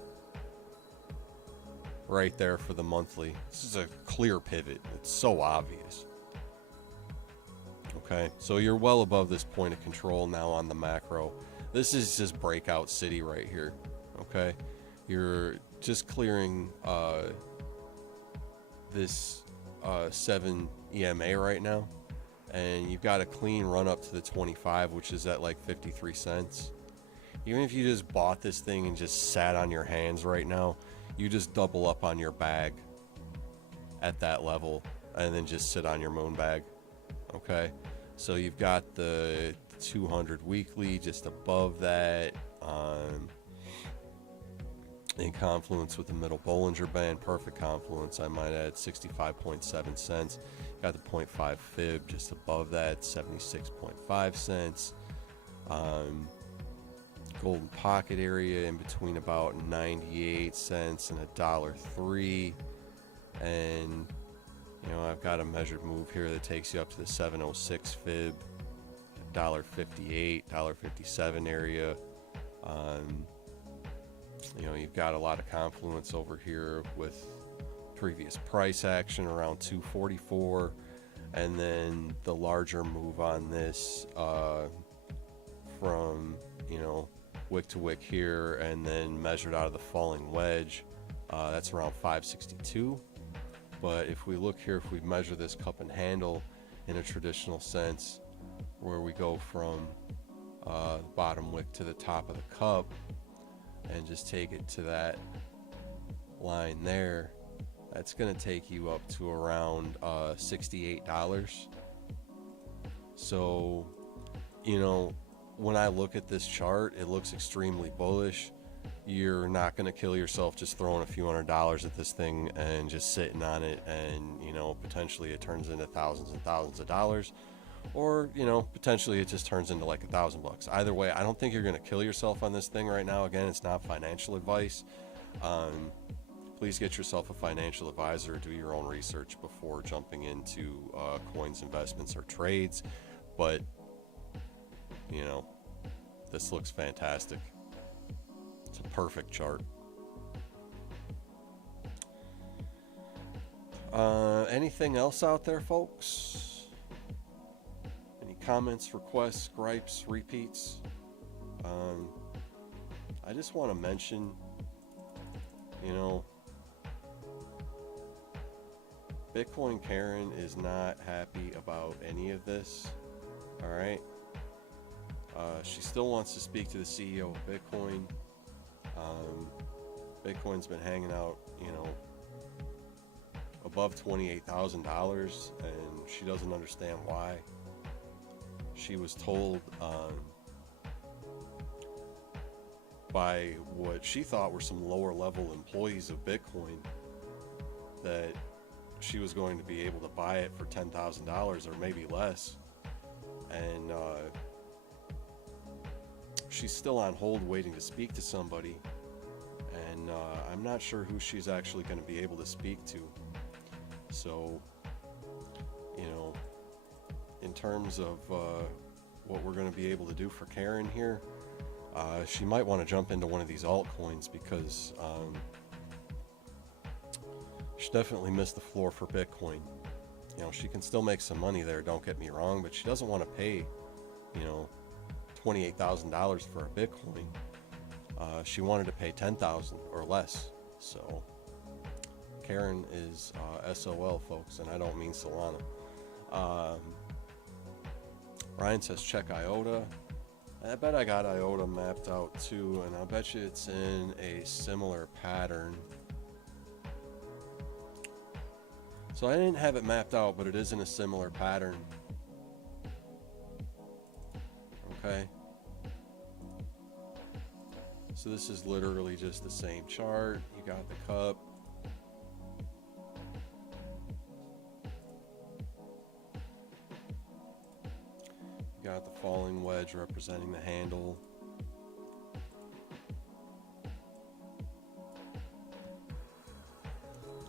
right there for the monthly. This is a clear pivot. It's so obvious. Okay, so you're well above this point of control now on the macro. This is just breakout city right here. Okay, you're just clearing this 7 EMA right now, and you've got a clean run up to the 25, which is at like 53 cents. Even if you just bought this thing and just sat on your hands right now, you just double up on your bag at that level and then just sit on your moon bag. Okay, so you've got the 200 weekly just above that, in confluence with the middle Bollinger Band. Perfect confluence, I might add, 65.7 cents. Got the 0.5 fib just above that, 76.5 cents. Golden pocket area in between about 98 cents and $1.03. And you know, I've got a measured move here that takes you up to the 706 fib, $1.58, $1.57 area. You know, you've got a lot of confluence over here with previous price action around 244, and then the larger move on this from, you know, wick to wick here, and then measured out of the falling wedge, that's around 562. But if we look here, if we measure this cup and handle in a traditional sense, where we go from the bottom wick to the top of the cup and just take it to that line there, that's going to take you up to around $68. So, you know, when I look at this chart, it looks extremely bullish. You're not going to kill yourself just throwing a few $100s at this thing and just sitting on it, and, you know, potentially it turns into thousands and thousands of dollars, or, you know, potentially it just turns into like $1,000. Either way, I don't think you're going to kill yourself on this thing right now. Again, it's not financial advice. Please get yourself a financial advisor, do your own research before jumping into coins, investments, or trades. But, you know, this looks fantastic. It's a perfect chart. Anything else out there, folks? Any comments, requests, gripes, repeats? I just want to mention, you know, Bitcoin Karen is not happy about any of this. All right. She still wants to speak to the CEO of Bitcoin. Bitcoin's been hanging out, you know, above $28,000, and she doesn't understand why. She was told by what she thought were some lower level employees of Bitcoin, that she was going to be able to buy it for $10,000 or maybe less. And she's still on hold waiting to speak to somebody. And I'm not sure who she's actually going to be able to speak to. So, you know, in terms of what we're going to be able to do for Karen here, she might want to jump into one of these altcoins, because she definitely missed the floor for Bitcoin. You know, she can still make some money there, don't get me wrong, but she doesn't want to pay, you know, $28,000 for a Bitcoin. She wanted to pay $10,000 or less. So Karen is SOL, folks, and I don't mean Solana. Ryan says check IOTA. I bet I got IOTA mapped out too, and I'll bet you it's in a similar pattern. So I didn't have it mapped out, but it is in a similar pattern. Okay. So this is literally just the same chart. You got the cup. You got the falling wedge representing the handle.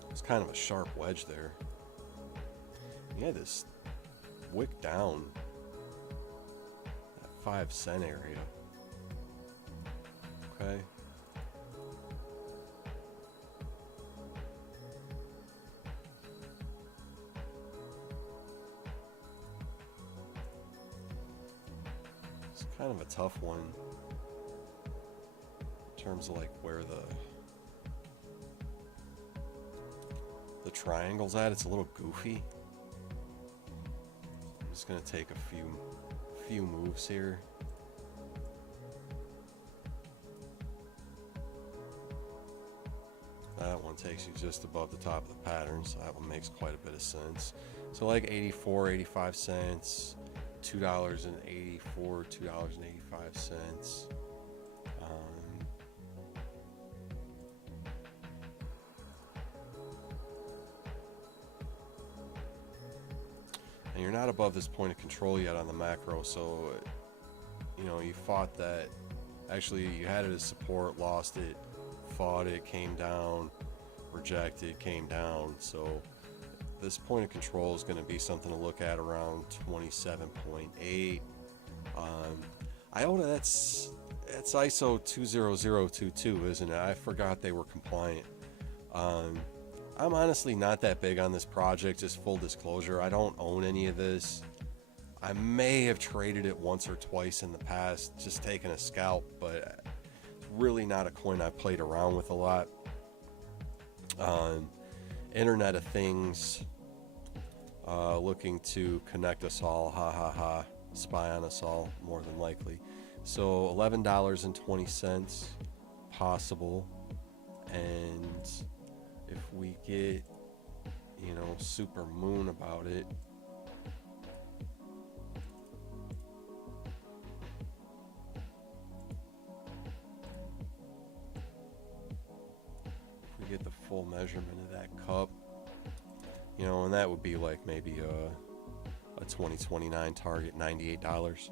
It's kind of a sharp wedge there. You had this wick down that 5 cent area. Okay. It's kind of a tough one in terms of like where the triangle's at. It's a little goofy. I'm just gonna take a few moves here. That one takes you just above the top of the pattern, so that one makes quite a bit of sense. So like 84, 85 cents, $2.84, $2.85. And you're not above this point of control yet on the macro, so you know, you fought that. Actually, you had it as support, lost it, fought it, came down, rejected, came down. So this point of control is going to be something to look at around 27.8. IOTA, that's ISO 20022, isn't it? I forgot they were compliant. I'm honestly not that big on this project, just full disclosure. I don't own any of this. I may have traded it once or twice in the past, just taking a scalp, but it's really not a coin I've played around with a lot. Internet of Things, looking to connect us all, ha ha ha, spy on us all, more than likely. So $11.20 possible, and if we get, you know, super moon about it, if we get the full measurement of that cup, you know, and that would be like maybe a 2029 target, $98.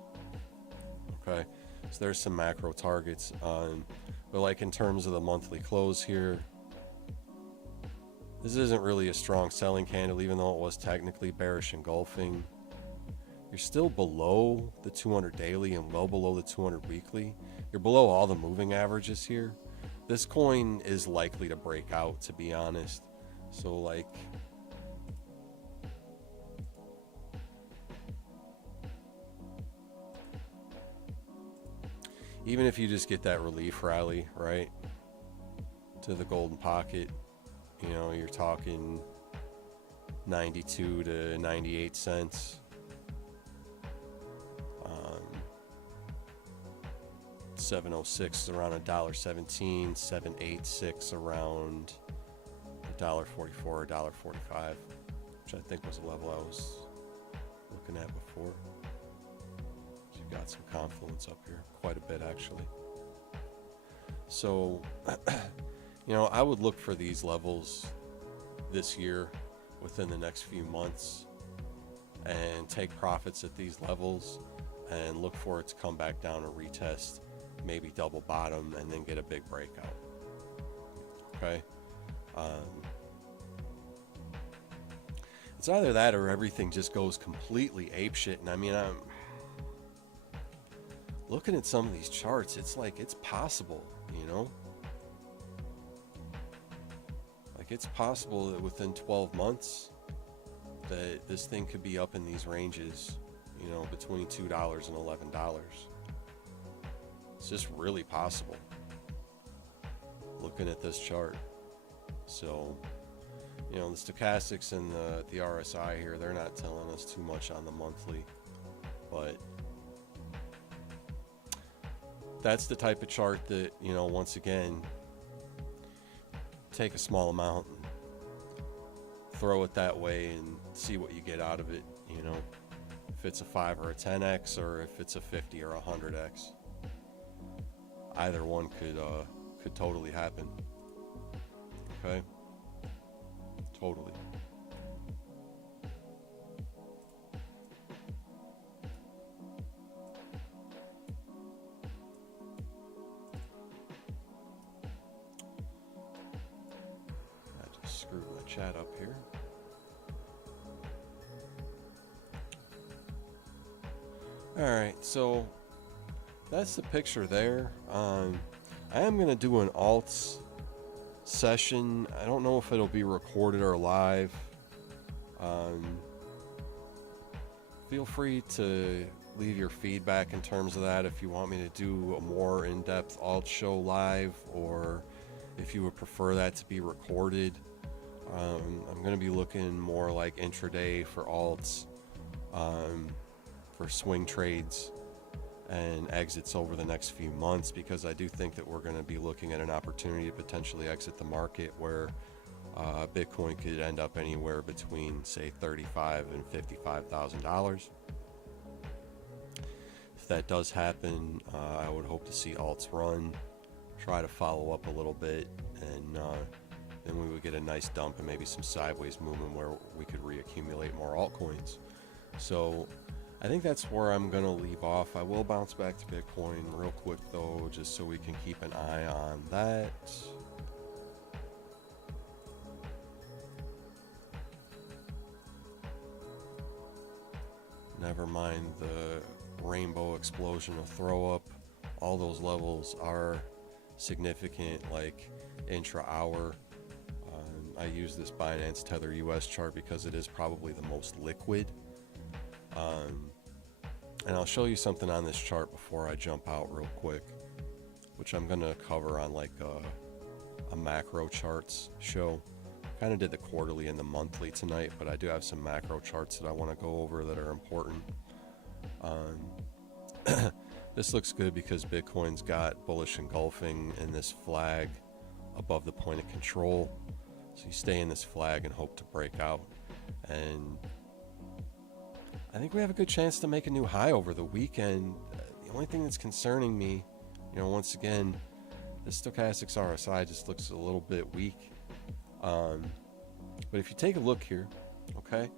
Okay, so there's some macro targets on, but like in terms of the monthly close here, this isn't really a strong selling candle, even though it was technically bearish engulfing. You're still below the 200 daily and well below the 200 weekly. You're below all the moving averages here. This coin is likely to break out, to be honest. So like, even if you just get that relief rally, right, to the golden pocket, you know, you're talking 92 to 98 cents. 706 is around $1.17, 786 around $1.44 or $1.45, which I think was a level I was looking at before. So you've got some confluence up here, quite a bit actually. So, you know, I would look for these levels this year within the next few months and take profits at these levels and look for it to come back down and retest, maybe double bottom, and then get a big breakout. Okay? It's either that or everything just goes completely apeshit. And I mean, I'm looking at some of these charts, it's like it's possible, you know? Like it's possible that within 12 months that this thing could be up in these ranges, you know, between $2 and $11. It's just really possible looking at this chart. So, you know, the stochastics and the RSI here, they're not telling us too much on the monthly, but that's the type of chart that, you know, once again, take a small amount and throw it that way and see what you get out of it, you know, if it's a 5 or a 10x or if it's a 50 or a 100x. Either one could totally happen. Okay? Totally. I just screwed my chat up here. Alright, so that's the picture there. I am going to do an alts session. I don't know if it'll be recorded or live. Feel free to leave your feedback in terms of that if you want me to do a more in-depth alt show live, or if you would prefer that to be recorded. I'm going to be looking more like intraday for alts, for swing trades and exits over the next few months, because I do think that we're going to be looking at an opportunity to potentially exit the market where Bitcoin could end up anywhere between, say, $35,000 and $55,000. If that does happen, I would hope to see alts run, try to follow up a little bit, and then we would get a nice dump and maybe some sideways movement where we could reaccumulate more altcoins. So I think that's where I'm going to leave off. I will bounce back to Bitcoin real quick, though, just so we can keep an eye on that. Never mind the rainbow explosion of throw up. All those levels are significant, like intra-hour. I use this Binance Tether US chart because it is probably the most liquid. And I'll show you something on this chart before I jump out real quick, which I'm going to cover on like a macro charts show. Kind of did the quarterly and the monthly tonight, but I do have some macro charts that I want to go over that are important. This looks good because Bitcoin's got bullish engulfing in this flag above the point of control. So you stay in this flag and hope to break out. And I think we have a good chance to make a new high over the weekend. The only thing that's concerning me, you know, once again, the stochastics RSI just looks a little bit weak. But if you take a look here, okay,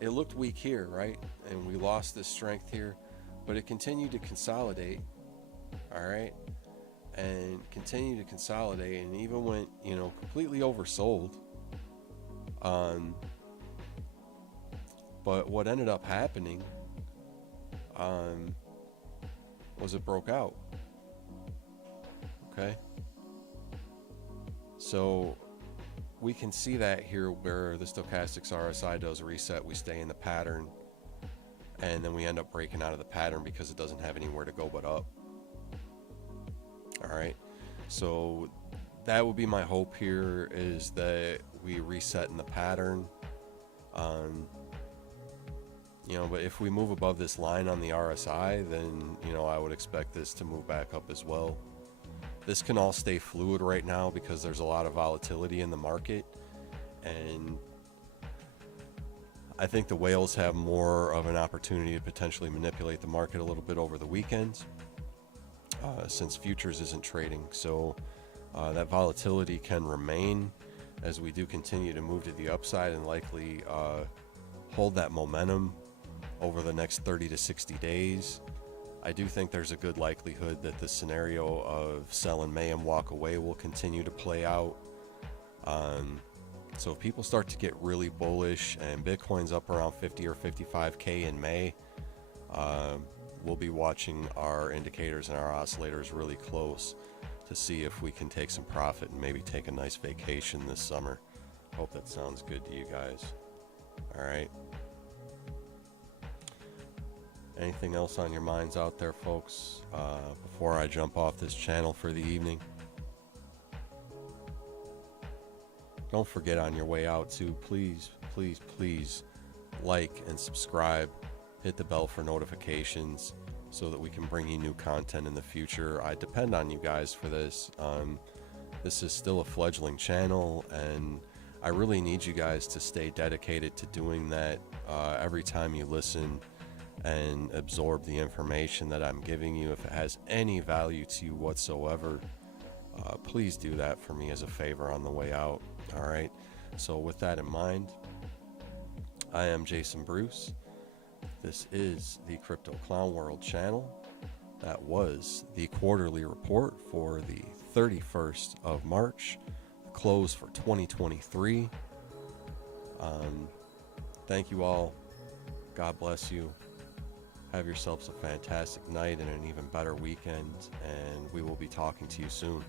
it looked weak here, right? And we lost this strength here, but it continued to consolidate, all right? And continued to consolidate and even went, you know, completely oversold. But what ended up happening was it broke out. Okay. So we can see that here where the stochastics RSI does reset, we stay in the pattern, and then we end up breaking out of the pattern because it doesn't have anywhere to go but up. All right. So that would be my hope here, is that we reset in the pattern. You know, but if we move above this line on the RSI, then, you know, I would expect this to move back up as well. This can all stay fluid right now because there's a lot of volatility in the market, and I think the whales have more of an opportunity to potentially manipulate the market a little bit over the weekends. since futures isn't trading. So that volatility can remain as we do continue to move to the upside and likely hold that momentum over the next 30 to 60 days. I do think there's a good likelihood that the scenario of sell in May and walk away will continue to play out. So if people start to get really bullish and Bitcoin's up around 50 or 55K in May, we'll be watching our indicators and our oscillators really close to see if we can take some profit and maybe take a nice vacation this summer. Hope that sounds good to you guys. All right. Anything else on your minds out there, folks, before I jump off this channel for the evening? Don't forget on your way out to please like and subscribe. Hit the bell for notifications so that we can bring you new content in the future. I depend on you guys for this. This is still a fledgling channel, and I really need you guys to stay dedicated to doing that every time you listen and absorb the information that I'm giving you. If it has any value to you whatsoever, please do that for me as a favor on the way out. All right. So with that in mind, I am Jason Bruce. This is the Crypto Clown World channel. That was the quarterly report for the 31st of March, close for 2023. Thank you all. God bless you. Have yourselves a fantastic night and an even better weekend, and we will be talking to you soon.